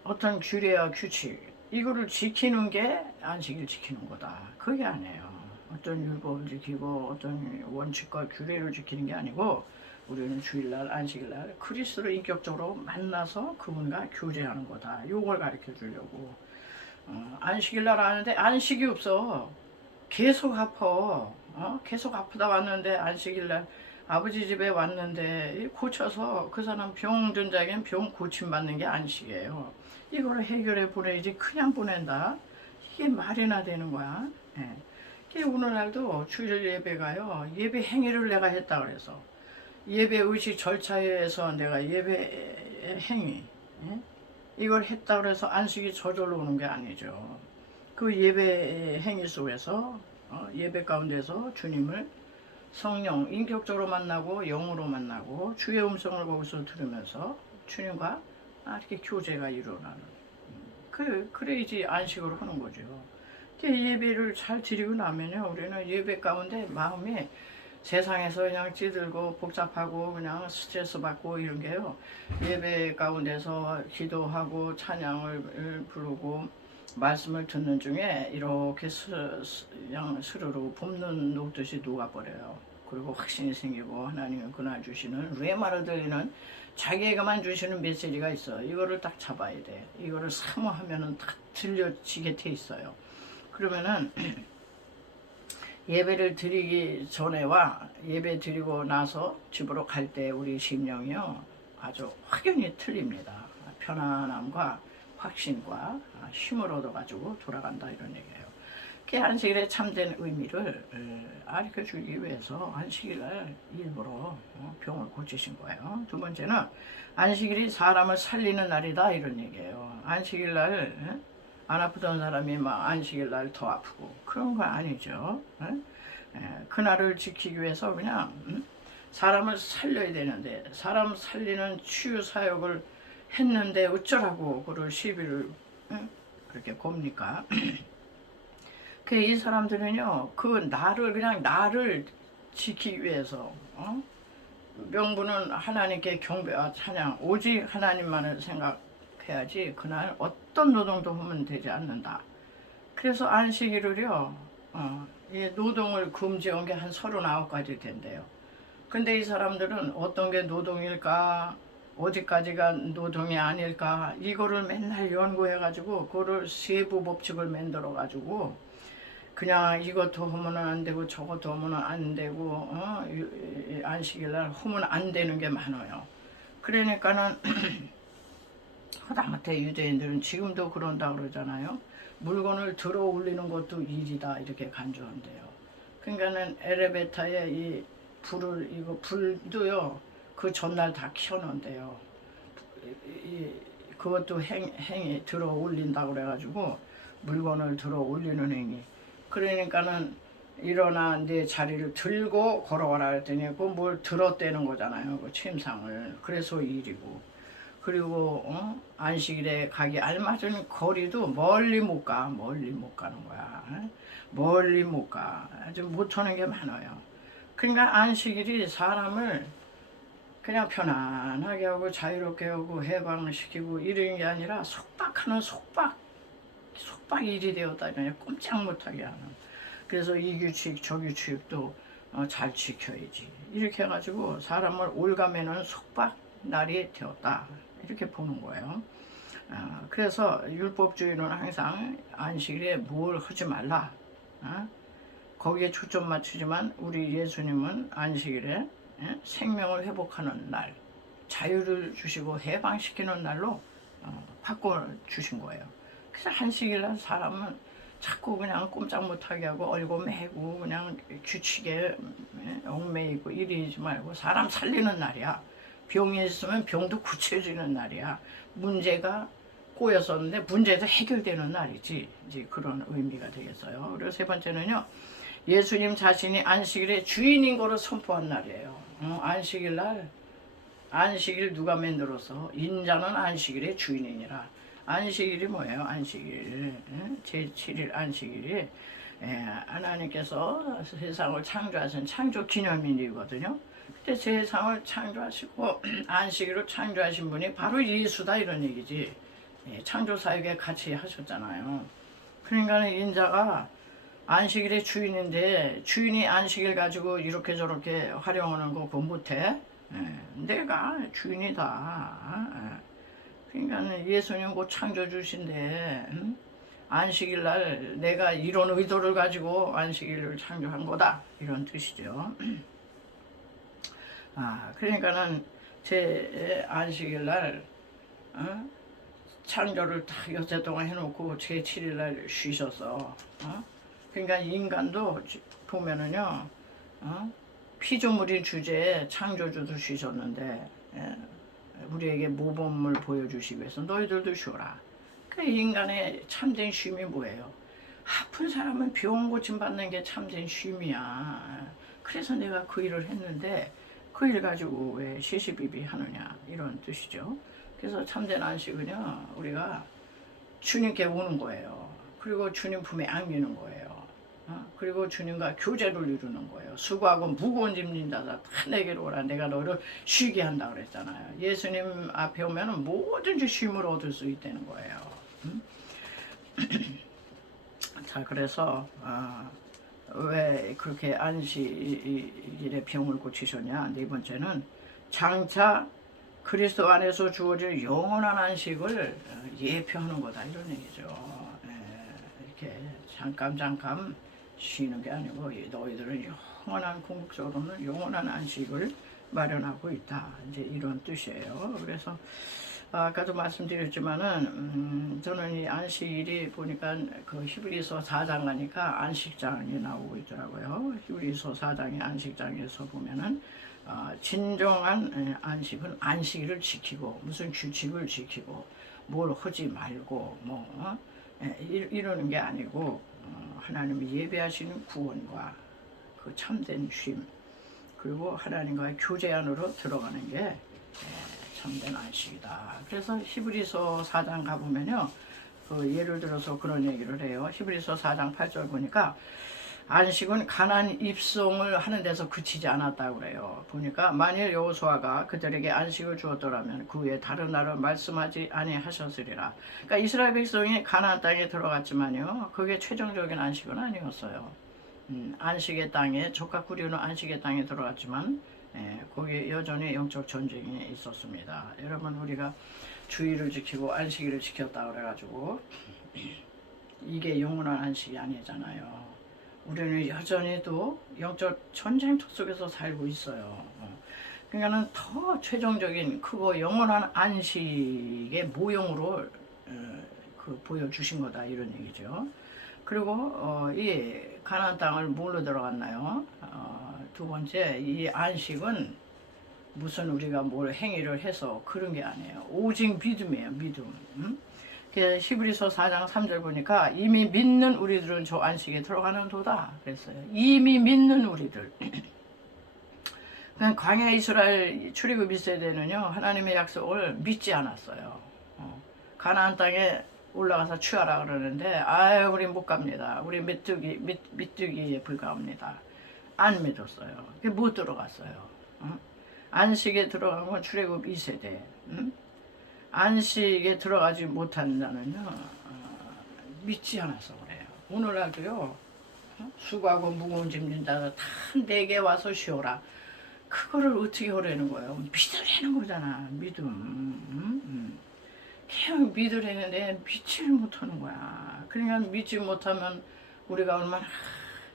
어떤 규례와 규칙 이거를 지키는 게 안식일 지키는 거다. 그게 아니에요. 어떤 율법을 지키고 어떤 원칙과 규례를 지키는 게 아니고 우리는 주일날 안식일날 그리스도를 인격적으로 만나서 그분과 교제하는 거다. 요걸 가르쳐 주려고. 안식일날 하는데 안식이 없어. 계속 아파. 계속 아프다 왔는데 안식일날 아버지 집에 왔는데 고쳐서 그 사람 병든 자에겐 병 고침받는 게 안식이에요. 이걸 해결해 보내야지 그냥 보낸다. 이게 말이나 되는 거야. 이게 오늘날도 주일 예배가요. 예배 행위를 내가 했다 그래서 예배 의식 절차에 의해서 내가 예배 행위 이걸 했다 그래서 안식이 저절로 오는 게 아니죠. 그 예배 행위 속에서 예배 가운데서 주님을 성령 인격적으로 만나고 영으로 만나고 주의 음성을 거기서 들으면서 주님과 이렇게 교제가 일어나는 그래야지 안식으로 하는 거죠. 예배를 잘 드리고 나면요 우리는 예배 가운데 마음이 세상에서 그냥 찌들고 복잡하고 그냥 스트레스 받고 이런 게요 예배 가운데서 기도하고 찬양을 부르고 말씀을 듣는 중에 이렇게 그냥 스르르 봄눈 녹듯이 녹아버려요. 그리고 확신이 생기고 하나님은 그날 주시는 레마로 들리는 자기에게만 주시는 메시지가 있어. 이거를 딱 잡아야 돼. 이거를 사모하면은 딱 들려지게 돼 있어요. 그러면은 예배를 드리기 전에와 예배 드리고 나서 집으로 갈 때 우리 심령이요 아주 확연히 틀립니다. 편안함과 확신과 힘을 얻어가지고 돌아간다 이런 얘기예요. 그 안식일의 참된 의미를 가르쳐주기 위해서 안식일날 일부러 병을 고치신 거예요. 두 번째는 안식일이 사람을 살리는 날이다 이런 얘기예요. 안식일날 안 아프던 사람이 막 안식일날 더 아프고 그런 거 아니죠. 그날을 지키기 위해서 그냥 사람을 살려야 되는데 사람 살리는 치유 사역을 했는데 어쩌라고 그걸 시비를 그렇게 겁니까? 이 사람들은요 그 나를 지키기 위해서 명분은 하나님께 경배와 찬양 오직 하나님만을 생각해야지 그날 어떤 노동도 하면 되지 않는다. 그래서 안식일을요 이 노동을 금지한 게 한 39가지 된대요. 근데 이 사람들은 어떤 게 노동일까 어디까지가 노동이 아닐까 이거를 맨날 연구해가지고 그거를 세부 법칙을 만들어가지고 그냥 이것도 하면 안 되고 저것도 하면 안 되고 안식일날 하면 안 되는 게 많아요. 그러니까는 하다못해 유대인들은 지금도 그런다 그러잖아요. 물건을 들어 올리는 것도 일이다 이렇게 간주한대요. 그러니까는 엘리베이터에 이 불도요 그 전날 다 켜놓은대요. 그것도 행위 들어 올린다고 그래가지고 물건을 들어 올리는 행위. 그러니까는 일어나 내 자리를 들고 걸어가라 했더니 뭘 들었대는 거잖아요. 그 침상을. 그래서 일이고. 그리고 안식일에 가기 알맞은 거리도 멀리 못 가는 거야. 멀리 못 가. 아주 못하는 게 많아요. 그러니까 안식일이 사람을 그냥 편안하게 하고 자유롭게 하고 해방시키고 이런 게 아니라 속박하는 속박 일이 되었다 이러냐 꼼짝 못하게 하는. 그래서 이 규칙 저 규칙도 잘 지켜야지 이렇게 해가지고 사람을 올가매는 속박 날이 되었다 이렇게 보는 거예요. 그래서 율법주의는 항상 안식일에 뭘 하지 말라 거기에 초점 맞추지만 우리 예수님은 안식일에 생명을 회복하는 날 자유를 주시고 해방시키는 날로 바꿔주신 거예요. 그래서 안식일날 사람은 자꾸 그냥 꼼짝 못하게 하고 얼고 매고 그냥 규칙에 얽매이고 이러지 말고 사람 살리는 날이야. 병이 있으면 병도 고쳐지는 날이야. 문제가 꼬였었는데 문제도 해결되는 날이지. 이제 그런 의미가 되겠어요. 그리고 세 번째는요. 예수님 자신이 안식일의 주인인 거를 선포한 날이에요. 안식일 누가 만들어서 인자는 안식일의 주인이니라. 안식일이 뭐예요? 안식일 제7일 안식일이 하나님께서 세상을 창조하신 창조 기념일이거든요. 근데 세상을 창조하시고 안식일로 창조하신 분이 바로 예수다 이런 얘기지. 창조 사역에 같이 하셨잖아요. 그러니까 인자가 안식일의 주인인데 주인이 안식일 가지고 이렇게 저렇게 활용하는 거 그거 못해? 내가 주인이다. 그러니까 예수님 곧 창조주신데 안식일 날 내가 이런 의도를 가지고 안식일을 창조한 거다 이런 뜻이죠. 그러니까는 제 안식일 날 창조를 다 여태 동안 해놓고 제 7일 날 쉬셔서 그러니까 인간도 보면은요 피조물인 주제에 창조주도 쉬셨는데 우리에게 모범을 보여주시기 위해서 너희들도 쉬어라. 그 인간의 참된 쉼이 뭐예요? 아픈 사람은 병 고침 받는 게 참된 쉼이야. 그래서 내가 그 일을 했는데 그 일 가지고 왜 시시비비 하느냐 이런 뜻이죠. 그래서 참된 안식은요 우리가 주님께 오는 거예요. 그리고 주님 품에 안기는 거예요. 그리고 주님과 교제를 이루는 거예요. 수고하고 무거운 짐진 자다 다 내게로 오라. 내가 너를 쉬게 한다 그랬잖아요. 예수님 앞에 오면은 뭐든지 쉼을 얻을 수 있다는 거예요. 자, 그래서 왜 그렇게 안식일에 병을 고치셨냐? 네 번째는 장차 그리스도 안에서 주어질 영원한 안식을 예표하는 거다 이런 얘기죠. 이렇게 잠깐 쉬는 게 아니고 너희들은 영원한 궁극적으로는 영원한 안식을 마련하고 있다. 이제 이런 뜻이에요. 그래서 아까도 말씀드렸지만은 저는 이 안식일이 보니까 그 히브리서 4장 가니까 안식장이 나오고 있더라고요. 히브리서 4장의 안식장에서 보면은 진정한 안식은 안식일을 지키고 무슨 규칙을 지키고 뭘 하지 말고 뭐 이러는 게 아니고 하나님이 예배하시는 구원과 그 참된 쉼 그리고 하나님과의 교제 안으로 들어가는 게 참된 안식이다. 그래서 히브리서 4장 가보면요 그 예를 들어서 그런 얘기를 해요. 히브리서 4장 8절 보니까 안식은 가나안 입성을 하는 데서 그치지 않았다고 그래요. 보니까 만일 여호수아가 그들에게 안식을 주었더라면 그 외에 다른 나라를 말씀하지 아니하셨으리라. 그러니까 이스라엘 백성이 가나안 땅에 들어갔지만요 그게 최종적인 안식은 아니었어요. 안식의 땅에 적과 꾸리는 안식의 땅에 들어갔지만 거기에 여전히 영적 전쟁이 있었습니다. 여러분 우리가 주의를 지키고 안식일을 지켰다 그래가지고 이게 영원한 안식이 아니잖아요. 우리는 여전히도 영적 전쟁터 속에서 살고 있어요. 그러니까는 더 최종적인 크고 영원한 안식의 모형으로 보여주신 거다 이런 얘기죠. 그리고 이 가나안 땅을 뭘로 들어갔나요? 두 번째 이 안식은 무슨 우리가 뭘 행위를 해서 그런 게 아니에요. 오직 믿음이에요. 믿음. 히브리서 4장 3절 보니까 이미 믿는 우리들은 저 안식에 들어가는 도다 그랬어요. 이미 믿는 우리들. 그냥 광야 이스라엘 출애굽 1세대는요 하나님의 약속을 믿지 않았어요. 가나안 땅에 올라가서 취하라 그러는데 아유 우리 못 갑니다. 우리 메뚜기에 불과합니다. 안 믿었어요. 못 들어갔어요. 안식에 들어간 건 출애굽 2세대. 안식에 들어가지 못한 자는요 믿지 않아서 그래요. 오늘날도요 수고하고 무거운 짐진 자가 다 내게 와서 쉬어라. 그거를 어떻게 하려는 거예요? 믿으려는 거잖아. 믿음. 그냥 믿으려는데 믿지를 못하는 거야. 그러니까 믿지 못하면 우리가 얼마나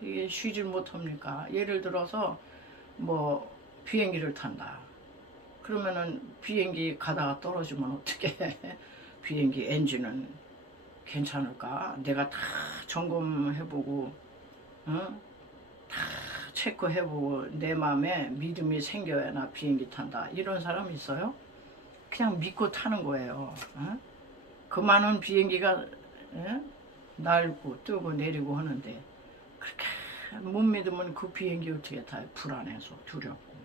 이게 쉬질 못합니까? 예를 들어서 뭐 비행기를 탄다. 그러면은 비행기 가다가 떨어지면 어떻게 비행기 엔진은 괜찮을까? 내가 다 점검해보고 다 체크해보고 내 마음에 믿음이 생겨야 나 비행기 탄다. 이런 사람 있어요? 그냥 믿고 타는 거예요. 그 많은 비행기가 날고 뜨고 내리고 하는데 그렇게 못 믿으면 그 비행기 어떻게 타요? 불안해서 두렵고.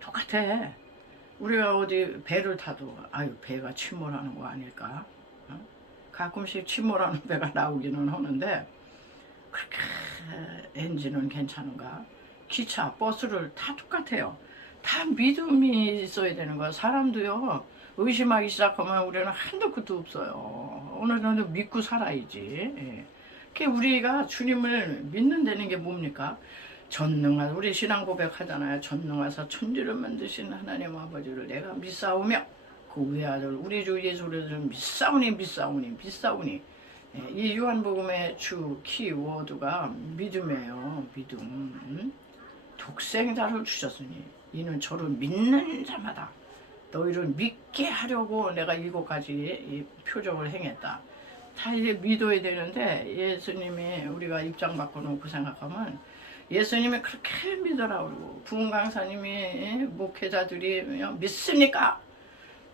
똑같아. 우리가 어디 배를 타도 아유 배가 침몰하는 거 아닐까? 가끔씩 침몰하는 배가 나오기는 하는데 그렇게 엔진은 괜찮은가? 기차, 버스를 다 똑같아요. 다 믿음이 있어야 되는 거야. 사람도요 의심하기 시작하면 우리는 한도 끝도 없어요. 어느 정도 믿고 살아야지. 우리가 주님을 믿는다는 게 뭡니까? 전능한 우리 신앙 고백하잖아요. 전능하사 천지를 만드신 하나님 아버지를 내가 믿사오며 그 외아들 우리 주 예수 그리스도를 믿사오니 이 요한복음의 주 키워드가 믿음이에요. 믿음. 독생자를 주셨으니 이는 저를 믿는 자마다 너희를 믿게 하려고 내가 7가지 표적을 행했다. 다 이제 믿어야 되는데 예수님이 우리가 입장 바꿔놓고 생각하면 예수님이 그렇게 믿으라고 그러고 부흥 강사님이 목회자들이 믿습니까?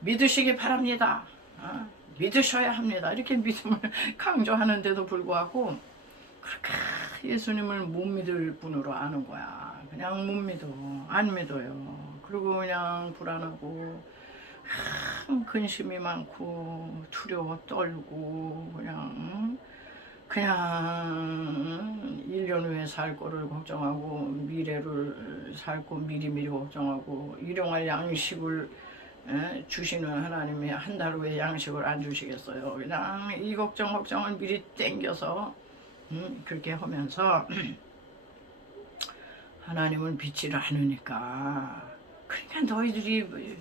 믿으시기 바랍니다. 믿으셔야 합니다. 이렇게 믿음을 강조하는데도 불구하고 그렇게 예수님을 못 믿을 뿐으로 아는 거야. 그냥 못 믿어. 안 믿어요. 그리고 그냥 불안하고 근심이 많고 두려워 떨고 그냥 1년 후에 살 거를 걱정하고 미래를 살고 미리미리 걱정하고 일용할 양식을 주시는 하나님이 한 달 후에 양식을 안 주시겠어요. 그냥 이 걱정을 미리 땡겨서 그렇게 하면서 하나님을 믿지를 않으니까 그러니까 너희들이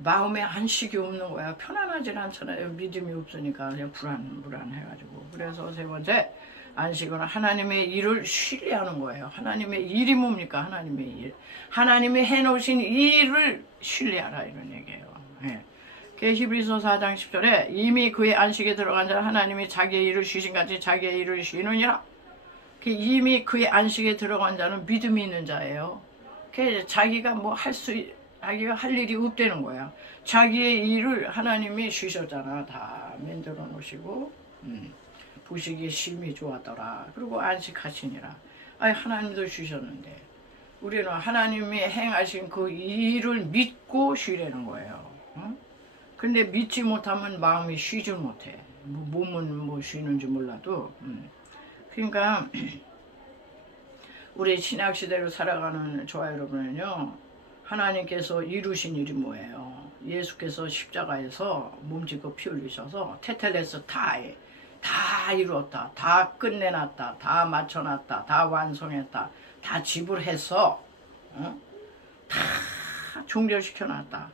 마음에 안식이 없는 거야. 편안하지 않잖아요. 믿음이 없으니까 그냥 불안해가지고. 그래서 세 번째 안식은 하나님의 일을 신뢰하는 거예요. 하나님의 일이 뭡니까? 하나님의 일. 하나님이 해놓으신 일을 신뢰하라 이런 얘기예요. 예. 히브리서 4장 10절에 이미 그의 안식에 들어간 자 하나님이 자기의 일을 쉬신 같이 자기의 일을 쉬느니라. 이미 그의 안식에 들어간 자는 믿음이 있는 자예요. 자기가 뭐 자기가 할 일이 없다는 거야. 자기의 일을 하나님이 쉬셨잖아. 다 만들어 놓으시고 보시기에 심히 좋았더라. 그리고 안식하시니라. 하나님도 쉬셨는데 우리는 하나님이 행하신 그 일을 믿고 쉬라는 거예요. 근데 믿지 못하면 마음이 쉬질 못해. 몸은 뭐 쉬는지 몰라도. 그러니까 우리 신약 시대로 살아가는 저와 여러분은요, 하나님께서 이루신 일이 뭐예요? 예수께서 십자가에서 몸짓고 피 흘리셔서 테텔레스 다 이루었다, 다 끝내놨다, 다 맞춰놨다, 다 완성했다, 다 지불해서 다 종결시켜놨다.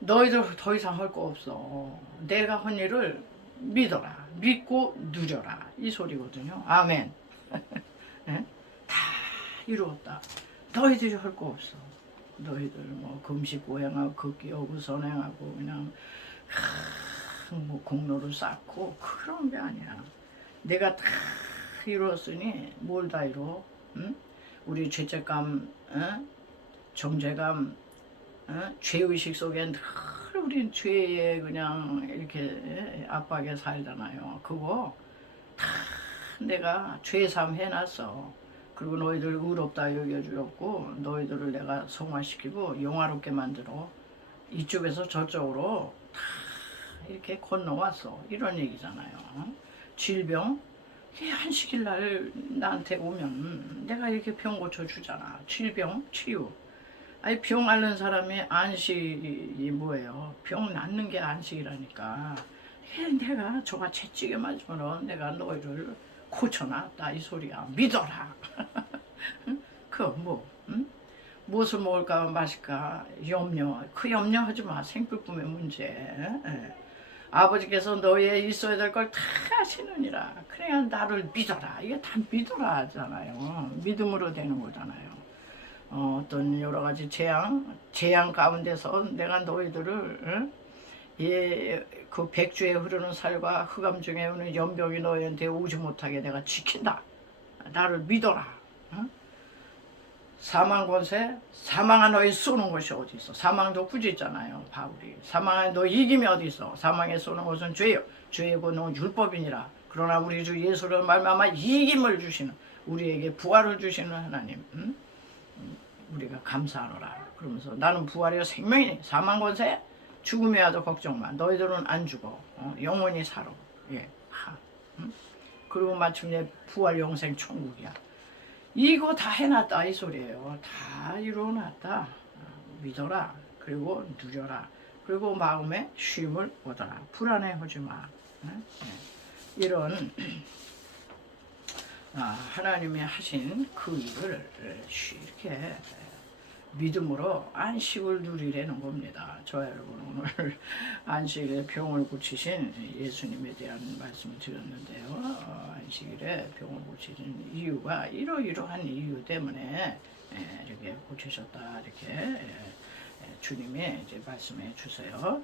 너희들 더 이상 할 거 없어. 내가 한 일을 믿어라, 믿고 누려라, 이 소리거든요. 아멘. 네? 다 이루었다. 너희들이 할 거 없어. 너희들 뭐 금식 고행하고 극기하고 선행하고 그냥 뭐 공로를 쌓고 그런 게 아니야. 내가 다 이루었으니 뭘 다 이루어? 응? 우리 죄책감, 정죄감, 죄의식 속에 늘 우린 죄에 그냥 이렇게 압박에 살잖아요. 그거 다 내가 죄삼 해놨어. 그리고 너희들 의롭다 여겨주었고 너희들을 내가 성화시키고 영화롭게 만들어 이쪽에서 저쪽으로 다 이렇게 건너왔어. 이런 얘기잖아요. 질병 안식일 날 나한테 오면 내가 이렇게 병 고쳐주잖아. 질병 치유. 병 앓는 사람이 안식이 뭐예요? 병 낫는 게 안식이라니까. 내가 저가 채찍에 맞으면 내가 너희를 고쳐놨다 이 소리야. 믿어라. 무엇을 먹을까 마실까 염려. 그 염려하지 마. 생필품의 문제. 아버지께서 너희의 있어야 될 걸 다 하시느니라. 그래야 나를 믿어라. 이게 다 믿어라 하잖아요. 믿음으로 되는 거잖아요. 어떤 여러 가지 재앙 가운데서 내가 너희들을 그 백주에 흐르는 살과 흑암 중에 오는 연병이 너희한테 오지 못하게 내가 지킨다. 나를 믿어라. 사망 권세, 사망아 너희 쏘는 것이 어디 있어? 사망도 굳이 있잖아요. 바울이 사망아 너 이김이 어디 있어? 사망에 쏘는 것은 죄요. 죄의 권능은 율법이니라. 그러나 우리 주 예수를 말미암아 이김을 주시는 우리에게 부활을 주시는 하나님. 우리가 감사하노라. 그러면서 나는 부활이요 생명이니 사망 권세 죽음에 와도 걱정 마. 너희들은 안 죽어. 영원히 살아. 예. 그리고 마침내 부활 영생 천국이야. 이거 다 해놨다 이 소리예요. 다 이루어놨다. 믿어라. 그리고 누려라. 그리고 마음에 쉼을 얻어라. 불안해하지 마. 이런 하나님이 하신 그 일을 이렇게 믿음으로 안식을 누리려는 겁니다. 저와 여러분 오늘 안식일에 병을 고치신 예수님에 대한 말씀을 드렸는데요. 안식일에 병을 고치신 이유가 이러이러한 이유 때문에 이렇게 고치셨다 이렇게 주님이 이제 말씀해 주세요.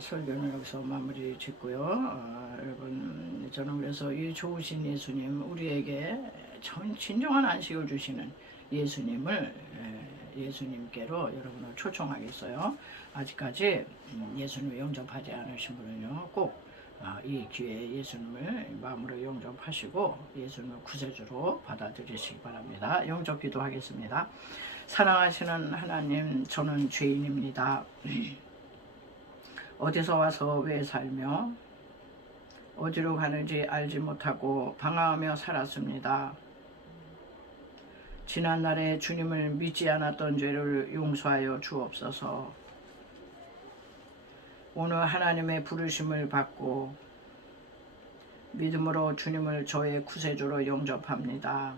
설교는 여기서 마무리 짓고요. 여러분 저는 그래서 이 좋으신 예수님 우리에게 진정한 안식을 주시는 예수님을 예수님께로 여러분을 초청하겠어요. 아직까지 예수님을 영접하지 않으신 분은요, 꼭 이 기회에 예수님을 마음으로 영접하시고 예수님을 구세주로 받아들이시기 바랍니다. 영접 기도하겠습니다. 사랑하시는 하나님, 저는 죄인입니다. 어디서 와서 왜 살며 어디로 가는지 알지 못하고 방황하며 살았습니다. 지난날에 주님을 믿지 않았던 죄를 용서하여 주옵소서. 오늘 하나님의 부르심을 받고 믿음으로 주님을 저의 구세주로 영접합니다.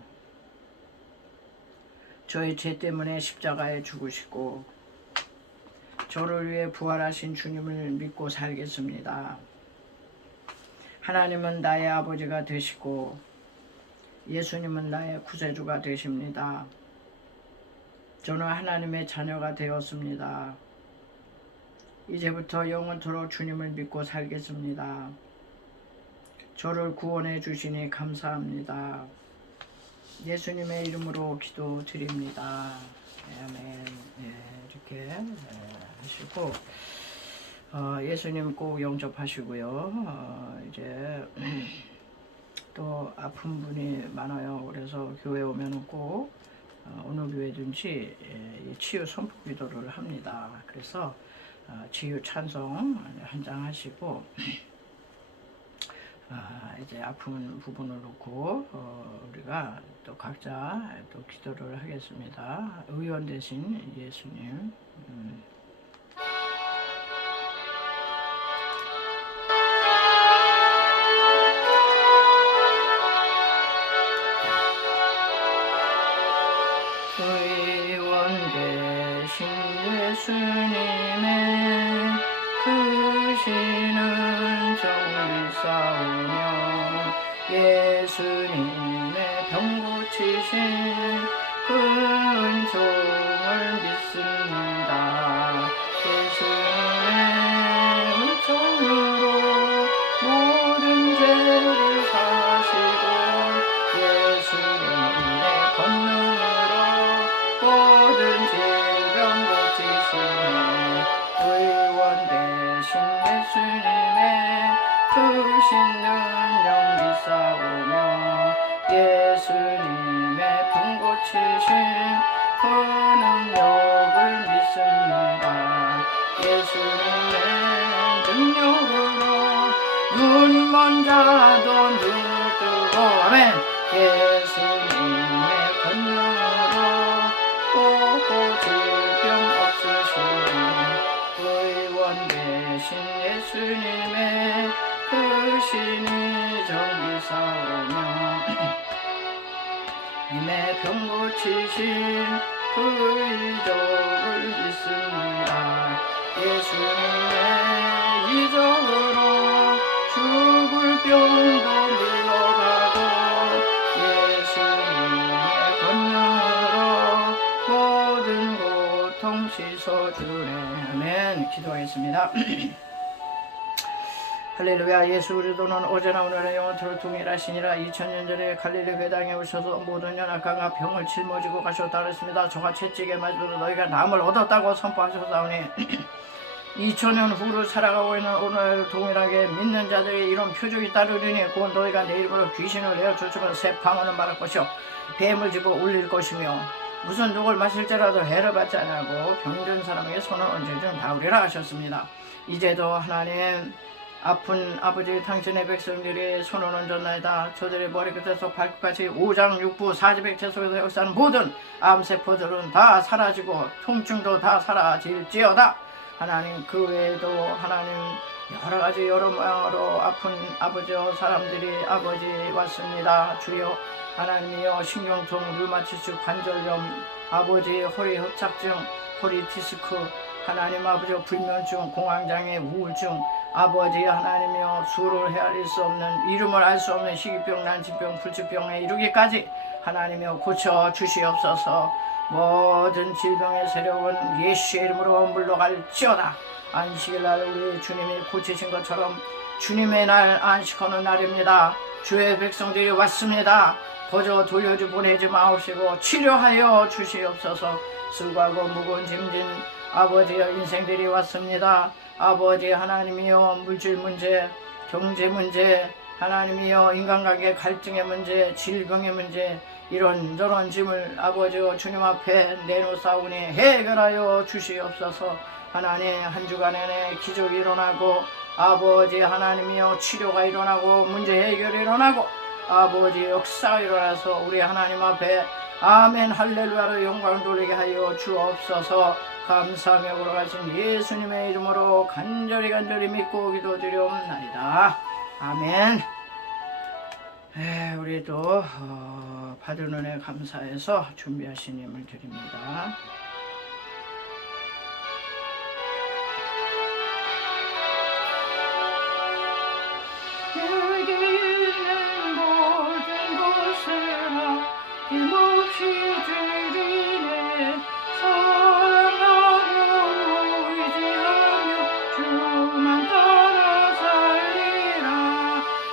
저의 죄 때문에 십자가에 죽으시고 저를 위해 부활하신 주님을 믿고 살겠습니다. 하나님은 나의 아버지가 되시고 예수님은 나의 구세주가 되십니다. 저는 하나님의 자녀가 되었습니다. 이제부터 영원토록 주님을 믿고 살겠습니다. 저를 구원해 주시니 감사합니다. 예수님의 이름으로 기도드립니다. 아멘. 이렇게 하시고 예수님 꼭 영접하시고요. 이제 또 아픈 분이 많아요. 그래서 교회 오면 꼭 어느 교회든지 치유 선포 기도를 합니다. 그래서 치유 찬송 한 장 하시고 이제 아픈 부분을 놓고 우리가 또 각자 또 기도를 하겠습니다. 의원 되신 예수님. 의원 되신 예수님의 크시는 정리 싸우며 예수님의 병 고치신 그 은총을 믿습니다. 예수님의 은총으로 모든 죄를 사시고 예수님의 권능으로 모든 질병 고치시네. 의원 되신 예수님의 크신 능력 믿사오며 예수님의 병 고치신 그 능력을 믿습니다. 예수님의 능력으로 눈먼 자도 눈 뜨고 아멘. 예수님의 권능으로 보고 질병 없으시니 의원 되신 예수님의 크신이 정기 싸우며 님의 병 고치신 그 이적을 믿습니다. 예수님의 이적으로 죽을 병도 물러가고 예수님의 권능으로 모든 고통 씻어주네. 아멘. 기도하겠습니다. 할렐루야. 예수 그리스도는 어제나 오늘나 영원토록 동일하시니라. 2000년 전에 갈릴리 회당에 오셔서 모든 연약함과 병을 짊어지고 가셨다 그랬습니다. 저가 채찍에 맞으로 너희가 남을 얻었다고 선포하셨사오니 2000년 후로 살아가고 있는 오늘 동일하게 믿는 자들이 이런 표적이 따르리니 곧 너희가 내 이름으로 귀신을 내어쫓으면 새 방언을 말할 것이요 뱀을 집어 울릴 것이며 무슨 독을 마실지라도 해를 받지 않고 병든 사람에게 손을 얹어준 다우리라 하셨습니다. 이제도 하나님 아픈 아버지 당신의 백성들이 손을 얹었나이다. 저들의 머리끝에서 발끝까지 오장육부 사지백체 속에서 역사하는 모든 암세포들은 다 사라지고 통증도 다 사라질지어다. 하나님 그 외에도 하나님 여러가지 여러 모양으로 아픈 아버지와 사람들이 아버지 왔습니다. 주여 하나님이여 신경통, 류마티스, 관절염, 아버지 허리 협착증, 허리 디스크, 하나님 아버지 불면증, 공황장애, 우울증, 아버지 하나님이여 수를 헤아릴 수 없는 이름을 알 수 없는 희귀병, 난치병, 불치병에 이르기까지 하나님이여 고쳐 주시옵소서. 모든 질병의 세력은 예수의 이름으로 물러갈지어다. 안식일 날 우리 주님이 고치신 것처럼 주님의 날 안식하는 날입니다. 주의 백성들이 왔습니다. 거저 돌려주 보내지 마옵시고 치료하여 주시옵소서. 수고하고 무거운 짐진 아버지의 인생들이 왔습니다. 아버지 하나님이여, 물질 문제, 경제 문제, 하나님이여, 인간관계 갈등의 문제, 질병의 문제, 이런저런 짐을 아버지여 주님 앞에 내놓사오니 해결하여 주시옵소서. 하나님, 한 주간 내내 기적이 일어나고 아버지 하나님이여, 치료가 일어나고 문제 해결이 일어나고 아버지 역사가 일어나서 우리 하나님 앞에 아멘 할렐루야로 영광 돌리게 하여 주옵소서. 감사하며 걸어가신 예수님의 이름으로 간절히 믿고 기도드리옵나이다. 아멘. 우리도 받은 은혜 감사해서 준비하신 힘을 드립니다. 여기 있는 모든 곳에나 힘없이 드리네. 사랑하고 의지하며 주만 따라 살리라.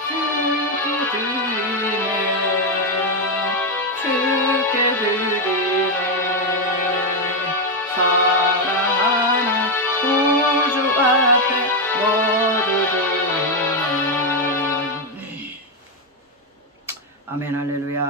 주께 드리네, 주께 드리네. 사랑하는 구주 앞에 모두 드리네. 아멘 할렐루야.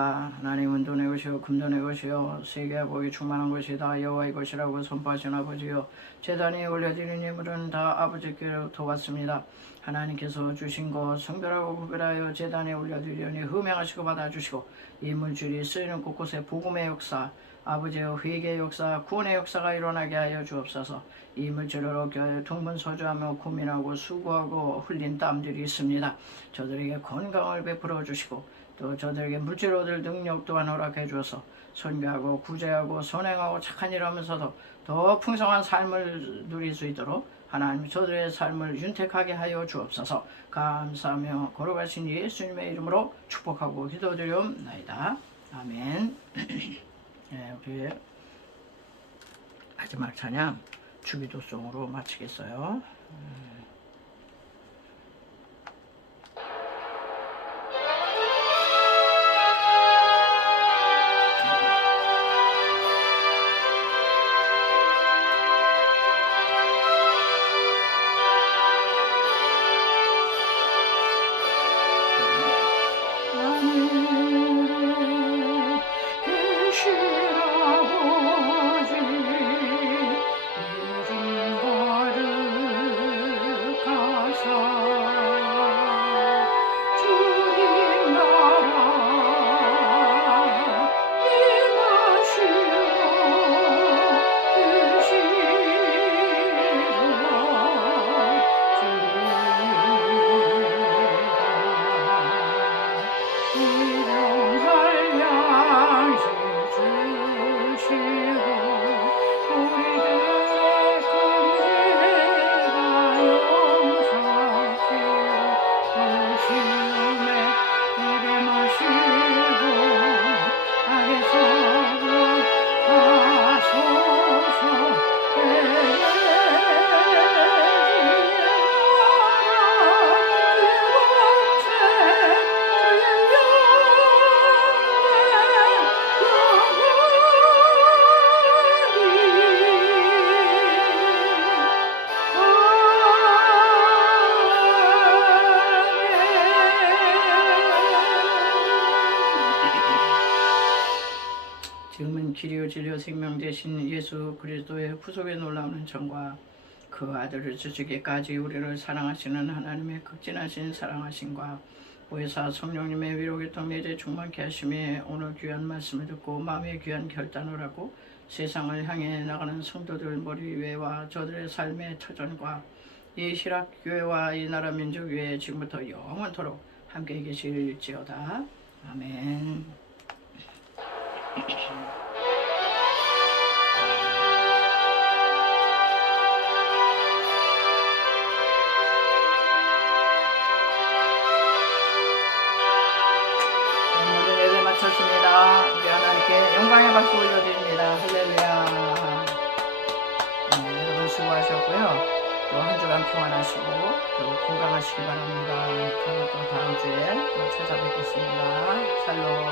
하나님은 돈의 것이요 금돈의 것이요 세계와 복이 충만한 것이 다 여호와의 것이라고 선포하신 아버지요, 제단에 올려드린 예물은 다 아버지께로부터 왔습니다. 하나님께서 주신 것 성별하고 구별하여 제단에 올려드리려니 흠양하시고 받아주시고 이 물질이 쓰이는 곳곳에 복음의 역사, 아버지의 회개의 역사, 구원의 역사가 일어나게 하여 주옵소서. 이 물질을 얻게 하여 동분서주하며 고민하고 수고하고 흘린 땀들이 있습니다. 저들에게 건강을 베풀어 주시고 또 저들에게 물질 얻을 능력 또한 허락해 주어서 선교하고 구제하고 선행하고 착한 일 하면서도 더 풍성한 삶을 누릴 수 있도록 하나님 저들의 삶을 윤택하게 하여 주옵소서. 감사하며 걸어가신 예수님의 이름으로 축복하고 기도드리옵나이다. 아멘. 우리 마지막 찬양 주기도송으로 마치겠어요. 지금은 길이요 진리요 생명 되신 예수 그리스도의 구속의 놀라운 은총과 그 아들을 주시기까지 우리를 사랑하시는 하나님의 극진하신 사랑하심과 보혜사 성령님의 위로교통 내재 충만케 하심에 오늘 귀한 말씀을 듣고 마음의 귀한 결단을 하고 세상을 향해 나가는 성도들 머리 위에와 저들의 삶의 터전과 이 희락교회와 이 나라 민족교회 지금부터 영원토록 함께 계실지어다. 아멘. 오늘 예배 마쳤습니다. 우리 하나님께 영광의 박수 올려드립니다. 할렐루야. 여러분 수고하셨고요. 또 한 주간 평안하시고 또 건강하시기 바랍니다. 저는 또 다음 주에 또 찾아뵙겠습니다. 샬롬.